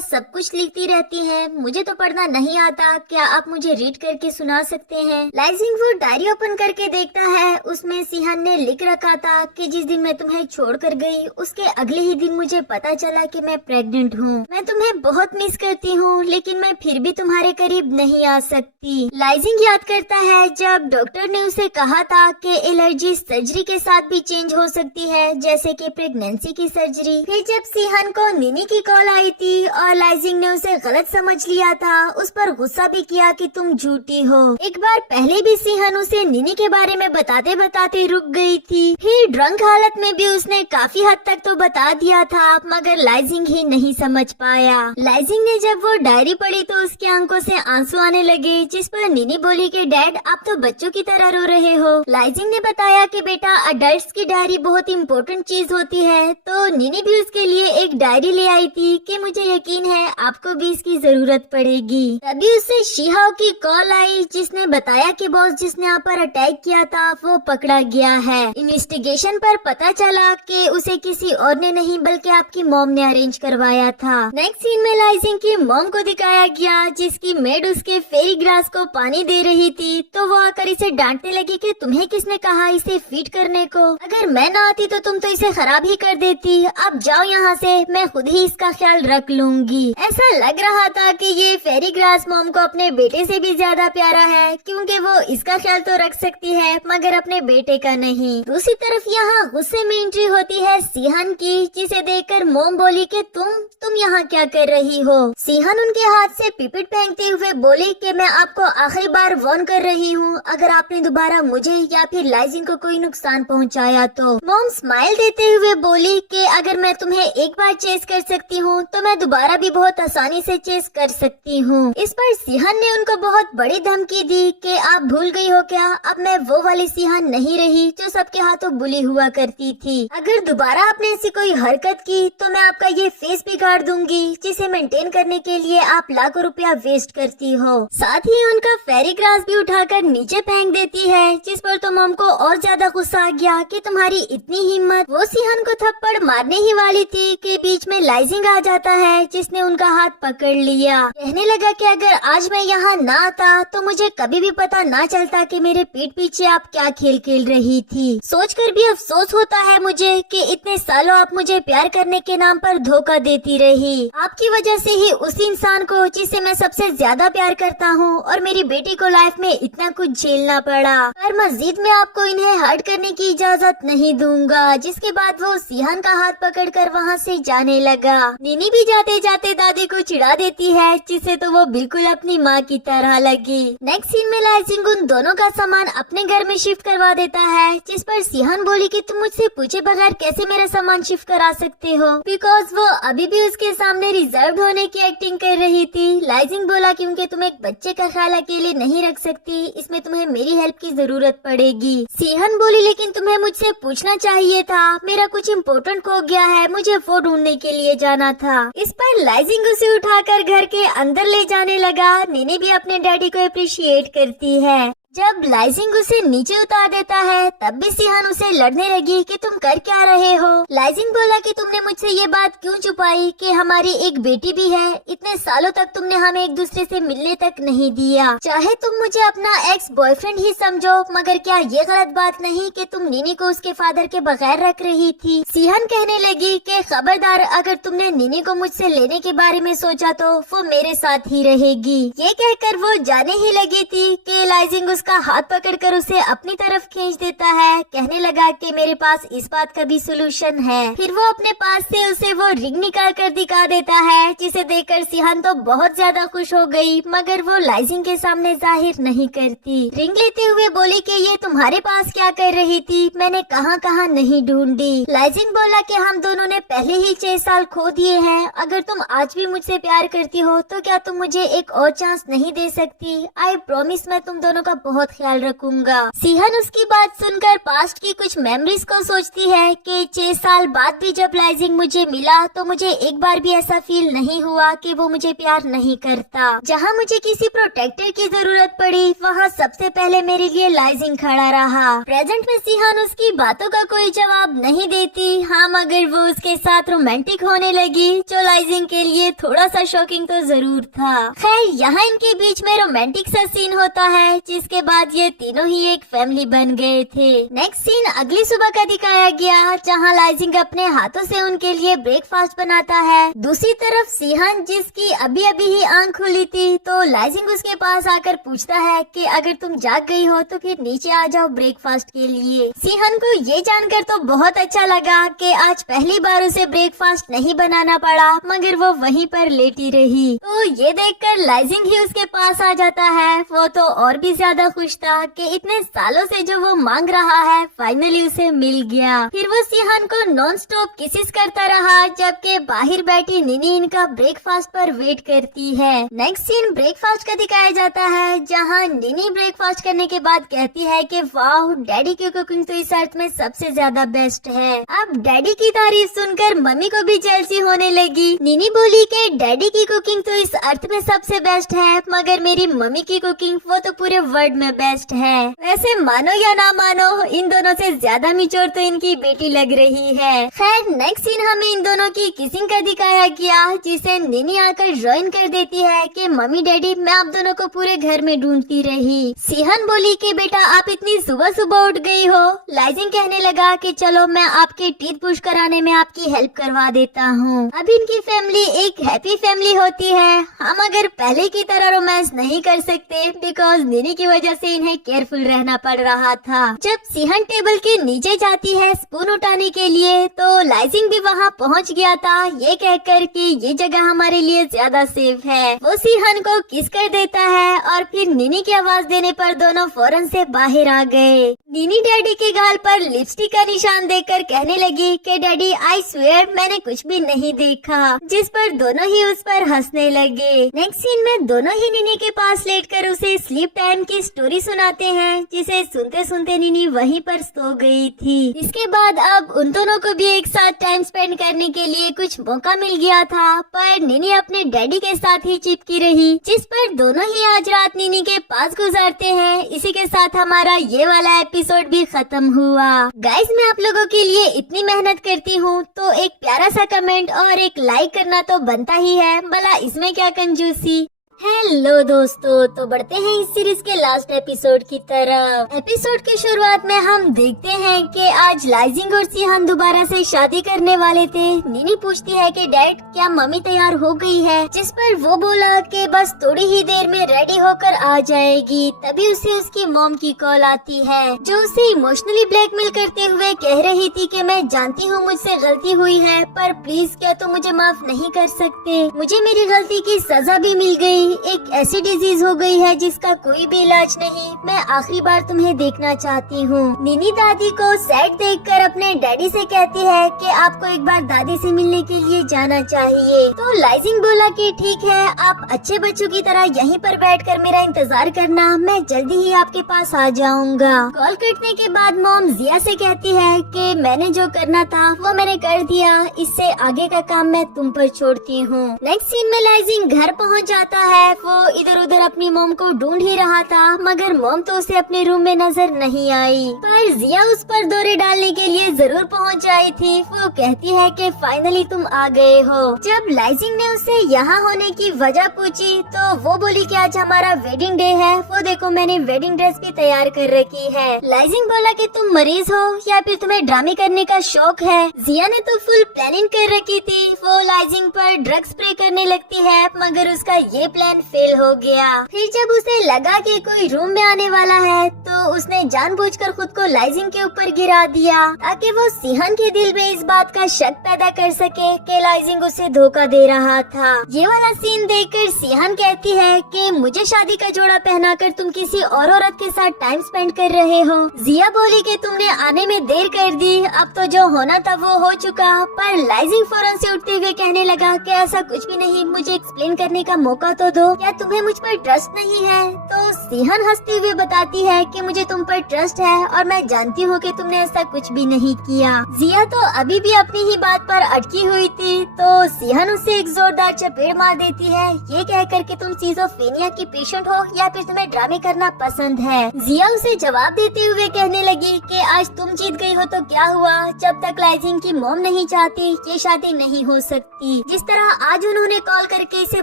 सब कुछ लिखती रहती है, मुझे तो पढ़ना नहीं आता, क्या आप मुझे रीड करके सुना सकते हैं? लाइजिंग वो डायरी ओपन करके देखता है, उसमें सिहन ने लिख रखा था कि जिस दिन मैं तुम्हें छोड़कर गई उसके अगले ही दिन मुझे पता चला कि मैं प्रेग्नेंट हूँ। मैं तुम्हें बहुत मिस करती हूँ, लेकिन मैं फिर भी तुम्हारे करीब नहीं आ सकती। लाइजिंग याद करता है जब डॉक्टर ने उसे कहा था कि एलर्जी सर्जरी के साथ भी चेंज हो सकती है, जैसे कि प्रेगनेंसी की सर्जरी। फिर जब सिहन को निनी की कॉल आई थी और लाइजिंग ने उसे गलत समझ लिया था, उस पर गुस्सा भी किया कि तुम झूठी हो। एक बार पहले भी सिहन उसे निनी के बारे में बताते बताते रुक गई थी, फिर ड्रंक हालत में भी उसने काफी हद तक तो बता दिया था, मगर लाइजिंग ही नहीं समझ पाया। लाइजिंग ने जब वो डायरी पढ़ी तो उसकी आंखों से आंसू आने लगे, जिस पर निनी बोली कि डैड आप तो बच्चों की तरह रो रहे हो। लाइजिंग ने बताया कि बेटा अडल्ट्स की डायरी बहुत इम्पोर्टेंट चीज होती है, तो निनी भी उसके लिए एक डायरी ले आई थी कि मुझे यकीन है आपको भी इसकी जरूरत पड़ेगी। तभी उससे शिहाओ की कॉल आई, जिसने बताया कि बॉस जिसने आप पर अटैक किया था वो पकड़ा गया है। इन्वेस्टिगेशन पर पता चला कि उसे किसी और ने नहीं बल्कि आपकी मॉम ने अरेंज करवाया था। नेक्स्ट सीन में लाइजिंग की मॉम को दिखाया गया, जिसकी मेड उसके फेरी ग्रास को पानी दे रही थी, तो वो आकर इसे डांटने लगी कि तुम्हें किसने कहा इसे फीड करने को? अगर मैं ना आती तो तुम तो इसे खराब ही कर देती, अब जाओ यहाँ से, मैं खुद ही इसका ख्याल रख लूंगी। ऐसा लग रहा था कि ये फेरी ग्रास मॉम को अपने बेटे से भी ज्यादा प्यारा है, क्योंकि वो इसका ख्याल तो रख सकती है मगर अपने बेटे का नहीं। दूसरी तरफ यहाँ गुस्से में एंट्री होती है सिहन की, जिसे देखकर मोम बोली कि तुम यहाँ क्या कर रही हो? सिहन उनके हाथ से पिपेट फेंकते हुए बोली कि मैं आपको आखिरी बार वार्न कर रही हूँ, अगर आपने दोबारा मुझे या फिर लाइजिंग को कोई नुकसान पहुँचाया तो। मोम स्माइल देते हुए बोली कि अगर मैं तुम्हें एक बार चेस कर सकती हूँ तो मैं दोबारा भी बहुत आसानी से चेस कर सकती हूँ। इस पर सिहन ने उनको बहुत बड़ी धमकी दी कि आप भूल गई हो क्या, अब मैं वो वाली सिहन नहीं रही जो सबके हाथों बुली हुआ करती थी। अगर दोबारा आपने ऐसी कोई हरकत की तो मैं आपका ये फेस बिगाड़ दूंगी, जिसे मेंटेन करने के लिए आप लाखों रुपया वेस्ट करती हो। साथ ही उनका फेरी ग्रास भी उठाकर नीचे फेंक देती है, जिस पर तो मॉम को और ज्यादा गुस्सा आ गया कि तुम्हारी इतनी हिम्मत। वो सिहन को थप्पड़ मारने ही वाली थी कि बीच में लाइजिंग आ जाता है, जिसने उनका हाथ पकड़ लिया। कहने लगा कि अगर आज मैं यहाँ ना आता तो मुझे कभी भी पता ना चलता कि मेरे पीठ पीछे आप क्या खेल खेल रही थी। सोचकर भी अफसोस होता है मुझे कि इतने सालों आप मुझे प्यार करने के नाम पर धोखा देती रही। आपकी वजह से ही उस इंसान को जिसे मैं सबसे ज्यादा प्यार करता हूँ और मेरी बेटी को लाइफ में इतना कुछ झेलना पड़ा। पर मस्जिद में आपको इन्हें हर्ट करने की इजाजत नहीं दूंगा। जिसके बाद वो सिहन का हाथ पकड़कर वहाँ से जाने लगा। निनी भी जाते जाते दादी को चिढ़ा देती है, जिससे तो वो बिल्कुल अपनी माँ की तरह लगी। नेक्स्ट सीन में लाइजिंग उन दोनों का सामान अपने घर में शिफ्ट करवा देता है, जिस पर सिहन बोली कि तुम मुझसे पूछे बगैर कैसे मेरा सामान शिफ्ट करा सकते हो, बिकॉज वो अभी भी उसके सामने रिजर्व होने की एक्टिंग कर रही थी। लाइजिंग बोला क्योंकि तुम एक बच्चे का ख्याल अकेले नहीं रख सकती, इसमें तुम्हें मेरी हेल्प की जरूरत पड़ेगी। सिहन बोली लेकिन तुम्हें मुझसे पूछना चाहिए था, मेरा कुछ इम्पोर्टेंट खो गया है, मुझे वो ढूंढने के लिए जाना था। इस पर लाइजिंग उसे उठाकर घर के अंदर ले जाने लगा। निनी भी अपने डैडी को अप्रिशिएट करती है। जब लाइजिंग उसे नीचे उतार देता है तब भी सिहान उसे लड़ने लगी कि तुम कर क्या रहे हो। लाइजिंग बोला कि तुमने मुझसे ये बात क्यों छुपाई कि हमारी एक बेटी भी है। इतने सालों तक तुमने हमें एक दूसरे से मिलने तक नहीं दिया। चाहे तुम मुझे अपना एक्स बॉयफ्रेंड ही समझो, मगर क्या ये गलत बात नहीं कि तुम निनी को उसके फादर के बगैर रख रही थी। सिहान कहने लगी कि खबरदार, अगर तुमने निनी को मुझसे लेने के बारे में सोचा तो वो मेरे साथ ही रहेगी। ये कहकर वो जाने ही लगी थी कि लाइजिंग उसका हाथ पकड़कर उसे अपनी तरफ खींच देता है। कहने लगा कि मेरे पास इस बात का भी सोल्यूशन है। फिर वो अपने पास से उसे वो रिंग निकाल कर दिखा देता है, जिसे देखकर सिहान तो बहुत ज्यादा खुश हो गई, मगर वो लाइजिंग के सामने जाहिर नहीं करती। रिंग लेते हुए बोली कि ये तुम्हारे पास क्या कर रही थी, मैंने कहाँ कहाँ नहीं ढूंढी। लाइजिंग बोला कि हम दोनों ने पहले ही 6 साल खो दिए हैं। अगर तुम आज भी मुझसे प्यार करती हो तो क्या तुम मुझे एक और चांस नहीं दे सकती? आई प्रॉमिस, मैं तुम दोनों का बहुत ख्याल रखूंगा। सिहान उसकी बात सुनकर पास्ट की कुछ मेमोरीज को सोचती है कि 6 साल बाद भी जब लाइजिंग मुझे मिला तो मुझे एक बार भी ऐसा फील नहीं हुआ कि वो मुझे प्यार नहीं करता। जहाँ मुझे किसी प्रोटेक्टर की जरूरत पड़ी वहाँ सबसे पहले मेरे लिए लाइजिंग खड़ा रहा। प्रेजेंट में सिहान उसकी बातों का कोई जवाब नहीं देती। हाँ, मगर वो उसके साथ रोमांटिक होने लगी, जो लाइजिंग के लिए थोड़ा सा शॉकिंग तो जरूर था। खैर, यहाँ इनके बीच में रोमांटिक सा सीन होता है, जिसके बाद ये तीनों ही एक फैमिली बन गए थे। नेक्स्ट सीन अगली सुबह का दिखाया गया, जहाँ लाइजिंग अपने हाथों से उनके लिए ब्रेकफास्ट बनाता है। दूसरी तरफ सिहान, जिसकी अभी अभी ही आंख खुली थी, तो लाइजिंग उसके पास आकर पूछता है कि अगर तुम जाग गई हो तो फिर नीचे आ जाओ ब्रेकफास्ट के लिए। सिहान को ये जानकर तो बहुत अच्छा लगा कि आज पहली बार उसे ब्रेकफास्ट नहीं बनाना पड़ा, मगर वो वहीं पर लेटी रही। तो ये देखकर लाइजिंग ही उसके पास आ जाता है। वो तो और भी ज्यादा खुश था कि इतने सालों से जो वो मांग रहा है फाइनली उसे मिल गया। फिर वो सिहान को नॉन स्टॉप किसिस करता रहा, जबकि बाहर बैठी निनी इनका ब्रेकफास्ट पर वेट करती है। नेक्स्ट सीन ब्रेकफास्ट का दिखाया जाता है, जहाँ निनी ब्रेकफास्ट करने के बाद कहती है कि वाह, डैडी की कुकिंग तो इस अर्थ में सबसे ज्यादा बेस्ट है। अब डैडी की तारीफ सुनकर मम्मी को भी जेलसी होने लगी। निनी बोली कि डैडी की कुकिंग तो इस अर्थ में सबसे बेस्ट है, मगर मेरी मम्मी की कुकिंग वो तो पूरे वर्ल्ड में बेस्ट है। वैसे मानो या ना मानो, इन दोनों से ज्यादा मिचोर तो इनकी बेटी लग रही है। खैर, नेक्स्ट सीन हमें इन दोनों की किसिंग का दिखाया गया, जिसे निनी आकर ज्वाइन कर देती है कि मम्मी डैडी, मैं आप दोनों को पूरे घर में ढूंढती रही। सिहान बोली कि बेटा आप इतनी सुबह सुबह उठ गई हो। लाइजिंग कहने लगा कि चलो मैं आपके टीथ ब्रश कराने में आपकी हेल्प करवा देता हूँ। अब इनकी फैमिली एक हैप्पी फैमिली होती है। हम अगर पहले की तरह रोमांस नहीं कर सकते, बिकॉज निनी की वजह से इन्हें केयरफुल रहना पड़ रहा था। जब सिहान टेबल के नीचे जाती है स्पून उठाने के लिए, तो लाइजिंग भी वहाँ पहुँच गया था, ये कहकर कि ये जगह हमारे लिए ज्यादा सेफ है। वो सिहान को किस कर देता है और फिर निनी की आवाज देने पर दोनों फौरन से बाहर आ गए। निनी डैडी के गाल पर लिपस्टिक का निशान देखकर कहने लगी कि डैडी आई स्वेयर मैंने कुछ भी नहीं देखा, जिस पर दोनों ही उस पर हंसने लगे। नेक्स्ट सीन में दोनों ही निनी के पास लेटकर उसे स्लीप टाइम की स्टोरी सुनाते हैं, जिसे सुनते सुनते निनी वहीं पर सो गई थी। इसके बाद अब उन दोनों को भी एक साथ टाइम स्पेंड करने के लिए कुछ मौका मिल गया था, पर निनी अपने डैडी के साथ ही चिपकी रही, जिस पर दोनों ही आज रात निनी के पास गुजारते हैं। इसी के साथ हमारा ये वाला एपिसोड भी खत्म हुआ। गाइस, मैं आप लोगों के लिए इतनी मेहनत करती हूँ तो एक प्यारा सा कमेंट और एक लाइक करना तो बनता ही है, भला इसमें क्या कंजूसी। हेलो दोस्तों, तो बढ़ते हैं इस सीरीज के लास्ट एपिसोड की तरफ। एपिसोड की शुरुआत में हम देखते हैं कि आज लाइजिंग और सिहान दोबारा से शादी करने वाले थे। निनी पूछती है कि डैड क्या मम्मी तैयार हो गई है, जिस पर वो बोला कि बस थोड़ी ही देर में रेडी होकर आ जाएगी। तभी उसे उसकी मॉम की कॉल आती है, जो उसे इमोशनली ब्लैकमेल करते हुए कह रही थी कि मैं जानती हूँ मुझसे गलती हुई है, पर प्लीज क्या तुम मुझे माफ नहीं कर सकते? मुझे मेरी गलती की सजा भी मिल गई। एक ऐसी डिजीज हो गई है जिसका कोई भी इलाज नहीं। मैं आखिरी बार तुम्हें देखना चाहती हूँ। निनी दादी को सैड देखकर अपने डैडी से कहती है कि आपको एक बार दादी से मिलने के लिए जाना चाहिए। तो लाइजिंग बोला कि ठीक है, आप अच्छे बच्चों की तरह यहीं पर बैठकर मेरा इंतजार करना, मैं जल्दी ही आपके पास आ जाऊंगा। कॉल कटने के बाद मॉम जिया से कहती है कि मैंने जो करना था वो मैंने कर दिया, इससे आगे का काम मैं तुम पर छोड़ती हूँ। नेक्स्ट सीन में लाइजिंग घर पहुँच जाता है है वो इधर उधर अपनी मॉम को ढूंढ ही रहा था, मगर मॉम तो उसे अपने रूम में नजर नहीं आई। पर जिया उस पर दौरे डालने के लिए जरूर पहुंच आई थी। वो कहती है कि फाइनली तुम आ गए हो। जब लाइजिंग ने उससे यहाँ होने की वजह पूछी तो वो बोली कि आज हमारा वेडिंग डे है, वो देखो मैंने वेडिंग ड्रेस भी तैयार कर रखी है। लाइजिंग बोला कि तुम मरीज हो या फिर तुम्हें ड्रामे करने का शौक है। जिया ने तो फुल प्लानिंग कर रखी थी। वो लाइजिंग पर ड्रग स्प्रे करने लगती है, मगर उसका ये प्लान फेल हो गया। फिर जब उसे लगा कि कोई रूम में आने वाला है तो उसने जानबूझकर खुद को लाइजिंग के ऊपर गिरा दिया, ताकि वो सिहान के दिल में इस बात का शक पैदा कर सके कि लाइजिंग उसे धोखा दे रहा था। ये वाला सीन देखकर सिहान कहती है कि मुझे शादी का जोड़ा पहनाकर तुम किसी और औरत के साथ टाइम स्पेंड कर रहे हो। जिया बोली कि तुमने आने में देर कर दी, अब तो जो होना था वो हो चुका। पर लाइजिंग फौरन से उठते हुए कहने लगा कि ऐसा कुछ भी नहीं, मुझे एक्सप्लेन करने का मौका तो दो, क्या तुम्हें मुझ पर ट्रस्ट नहीं है? तो सिहान हंसते हुए बताती है कि मुझे तुम पर ट्रस्ट है और मैं जानती हूँ कि तुमने ऐसा कुछ भी नहीं किया। जिया तो अभी भी अपनी ही बात पर अटकी हुई थी, तो सिहान उसे एक जोरदार चपेट मार देती है, ये कहकर कि तुम सिज़ोफ्रेनिया की पेशेंट हो या फिर तुम्हें ड्रामे करना पसंद है। जिया उसे जवाब देते हुए कहने लगी कि आज तुम जीत गई हो तो क्या हुआ, जब तक लाइजिंग की मॉम नहीं चाहती ये शादी नहीं हो सकती। जिस तरह आज उन्होंने कॉल करके इसे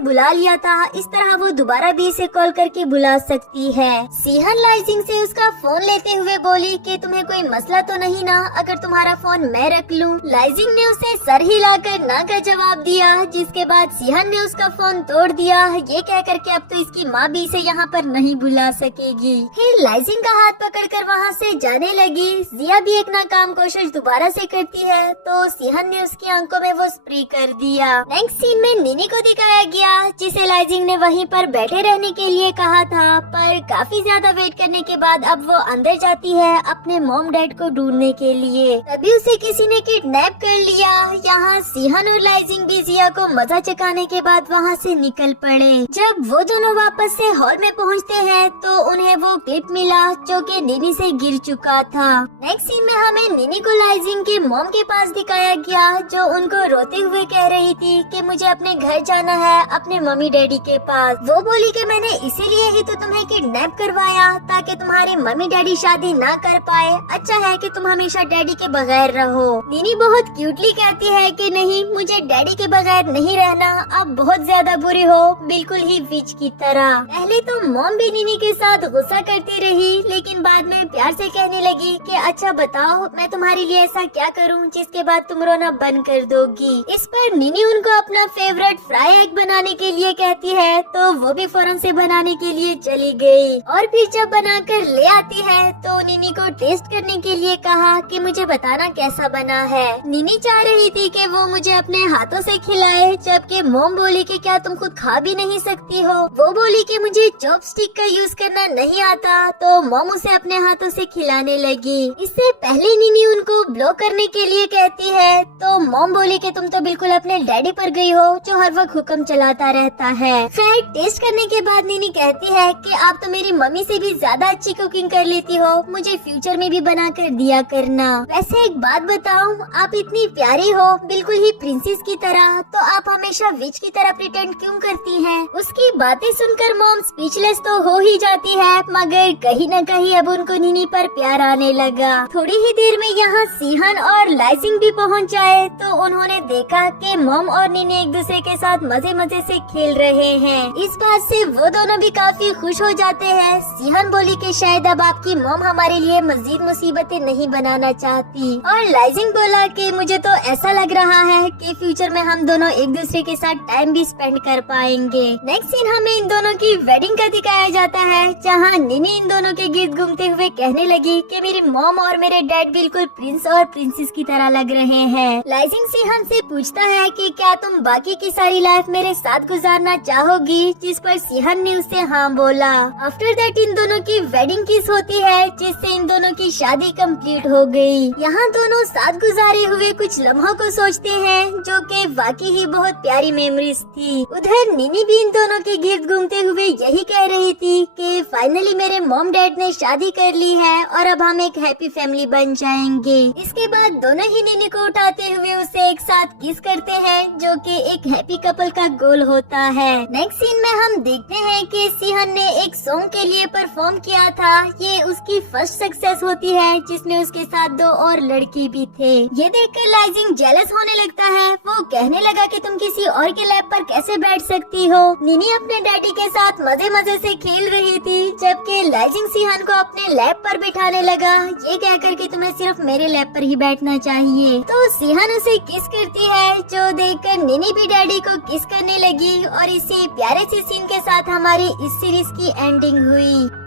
बुला लिया था, इस तरह वो दोबारा भी इसे कॉल करके बुला सकती है। सिहान लाइजिंग से उसका फोन लेते हुए बोली कि तुम्हें कोई मसला तो नहीं ना अगर तुम्हारा फोन मैं रख लूं। लाइजिंग ने उसे सर हिलाकर ना का जवाब दिया, जिसके बाद सिहान ने उसका फोन तोड़ दिया, ये कहकर के अब तो इसकी माँ भी इसे यहाँ पर नहीं बुला सकेगी। फिर लाइजिंग का हाथ पकड़कर वहाँ से जाने लगी। जिया भी एक नाकाम कोशिश दोबारा से करती है तो सिहान ने उसकी आंखों में वो स्प्रे कर दिया। नेक्स्ट सीन में निनी को दिखाया गया, जिसे लाइजिंग ने वहीं पर बैठे रहने के लिए कहा था, पर काफी ज्यादा वेट करने के बाद अब वो अंदर जाती है अपने मॉम डैड को ढूंढने के लिए। तभी उसे किसी ने किडनैप कर लिया। यहाँ सिहान और लाइजिंग भी जिया को मजा चखाने के बाद वहाँ से निकल पड़े। जब वो दोनों वापस से हॉल में पहुँचते हैं तो उन्हें वो क्लिप मिला जो कि निनी से गिर चुका था। नेक्स्ट सीन में हमें निनी को लाइजिंग के मॉम के पास दिखाया गया, जो उनको रोते हुए कह रही थी कि मुझे अपने घर जाना है, अपने मम्मी डैडी के पास। वो बोली कि मैंने इसीलिए ही तो तुम्हें किडनैप करवाया ताकि तुम्हारे मम्मी डैडी शादी ना कर पाए, अच्छा है कि तुम हमेशा डैडी के बगैर रहो। निनी बहुत क्यूटली कहती है कि नहीं, मुझे डैडी के बगैर नहीं रहना, आप बहुत ज्यादा बुरे हो, बिल्कुल ही विच की तरह। पहले तो मॉम भी निनी के साथ गुस्सा करती रही, लेकिन बाद में प्यार से कहने लगी कि अच्छा बताओ मैं तुम्हारे लिए ऐसा क्या करूं जिसके बाद तुम रोना बंद कर दोगी। इस पर निनी उनको अपना फेवरेट फ्राई एग बनाने के लिए कहती है, तो वो भी फौरन से बनाने के लिए चली गई। और फिर जब बनाकर ले आती है तो निनी को टेस्ट करने के लिए कहा कि मुझे बताना कैसा बना है। निनी चाह रही थी कि वो मुझे अपने हाथों से खिलाए, जबकि मॉम बोली कि क्या तुम खुद खा भी नहीं सकती हो। वो बोली कि मुझे चॉपस्टिक का यूज करना नहीं आता, तो मॉम उसे अपने हाथों से खिलाने लगी। इससे पहले निनी उनको ब्लॉक करने के लिए कहती है, तो मॉम बोली कि तुम तो बिल्कुल अपने डैडी पर गई हो जो हर वक्त हुक्म चलाता रहता है। फिर टेस्ट करने के बाद निनी कहती है कि आप तो मेरी मम्मी से भी ज्यादा अच्छी कुकिंग कर लेती हो, मुझे फ्यूचर में भी बना कर दिया करना। वैसे एक बात बताओ, आप इतनी प्यारी हो, बिल्कुल ही प्रिंसेस की तरह, तो आप हमेशा विच की तरह प्रिटेंड क्यों करती हैं? उसकी बातें सुनकर मॉम स्पीचलेस तो हो ही जाती है, मगर कहीं न कहीं अब उनको निनी पर प्यार आने लगा। थोड़ी ही देर में यहाँ सिहान और लाइजिंग भी पहुँच जाए तो उन्होंने देखा कि मॉम और निनी एक दूसरे के साथ मजे मजे से खेल रहे हैं। इस बात से वो दोनों भी काफी खुश हो जाते हैं। सिहान बोली कि शायद अब आपकी मॉम हमारे लिए मजीद मुसीबतें नहीं बनाना चाहती, और लाइजिंग बोला कि मुझे तो ऐसा लग रहा है कि फ्यूचर में हम दोनों एक दूसरे के साथ टाइम भी स्पेंड कर पाएंगे। नेक्स्ट सीन हमें इन दोनों की वेडिंग का दिखाया जाता है, जहाँ निनी इन दोनों के गिर्द घूमते हुए कहने लगी कि मेरी मॉम और मेरे डैड बिल्कुल प्रिंस और प्रिंसेस की तरह लग रहे हैं। लाइजिंग सिहान से पूछता है कि क्या तुम बाकी की सारी लाइफ मेरे साथ गुजारना चाहोगी, जिस पर सिहान ने उससे हाँ बोला। आफ्टर दैट इन दोनों की वेडिंग किस होती है, जिससे इन दोनों की शादी कंप्लीट हो गई। यहाँ दोनों साथ गुजारे हुए कुछ लम्हों को सोचते हैं, जो कि वाकई ही बहुत प्यारी मेमोरीज थी। उधर निनी भी इन दोनों के गिर्द घूमते हुए यही कह रही थी कि फाइनली मेरे मॉम डैड ने शादी कर ली है और अब हम एक हैप्पी फैमिली बन जाएंगे। इसके बाद दोनों ही निनी को उठाते हुए उसे एक साथ किस करते हैं, जो कि एक हैप्पी कपल का गोल होता है। नेक्स्ट सीन में हम देखते हैं कि सिहान ने एक सॉन्ग के लिए परफॉर्म किया था। ये उसकी फर्स्ट सक्सेस होती है, जिसमें उसके साथ 2 और लड़की भी थे। ये देखकर लाइजिंग जेलस होने लगता है। वो कहने लगा कि तुम किसी और के लैब पर कैसे बैठ सकती हो। निनी अपने डैडी के साथ मजे मजे से खेल रही थी, जबकि लाइजिंग सिहान को अपने लैब पर बिठाने लगा, ये कहकर कि तुम्हें सिर्फ मेरे लैब पर ही बैठना चाहिए। तो सिहान उसे किस करती है, जो देखकर निनी भी डैडी को किस करने लगी और इसी प्यारे से सीन के साथ हमारी इस सीरीज की एंडिंग हुई।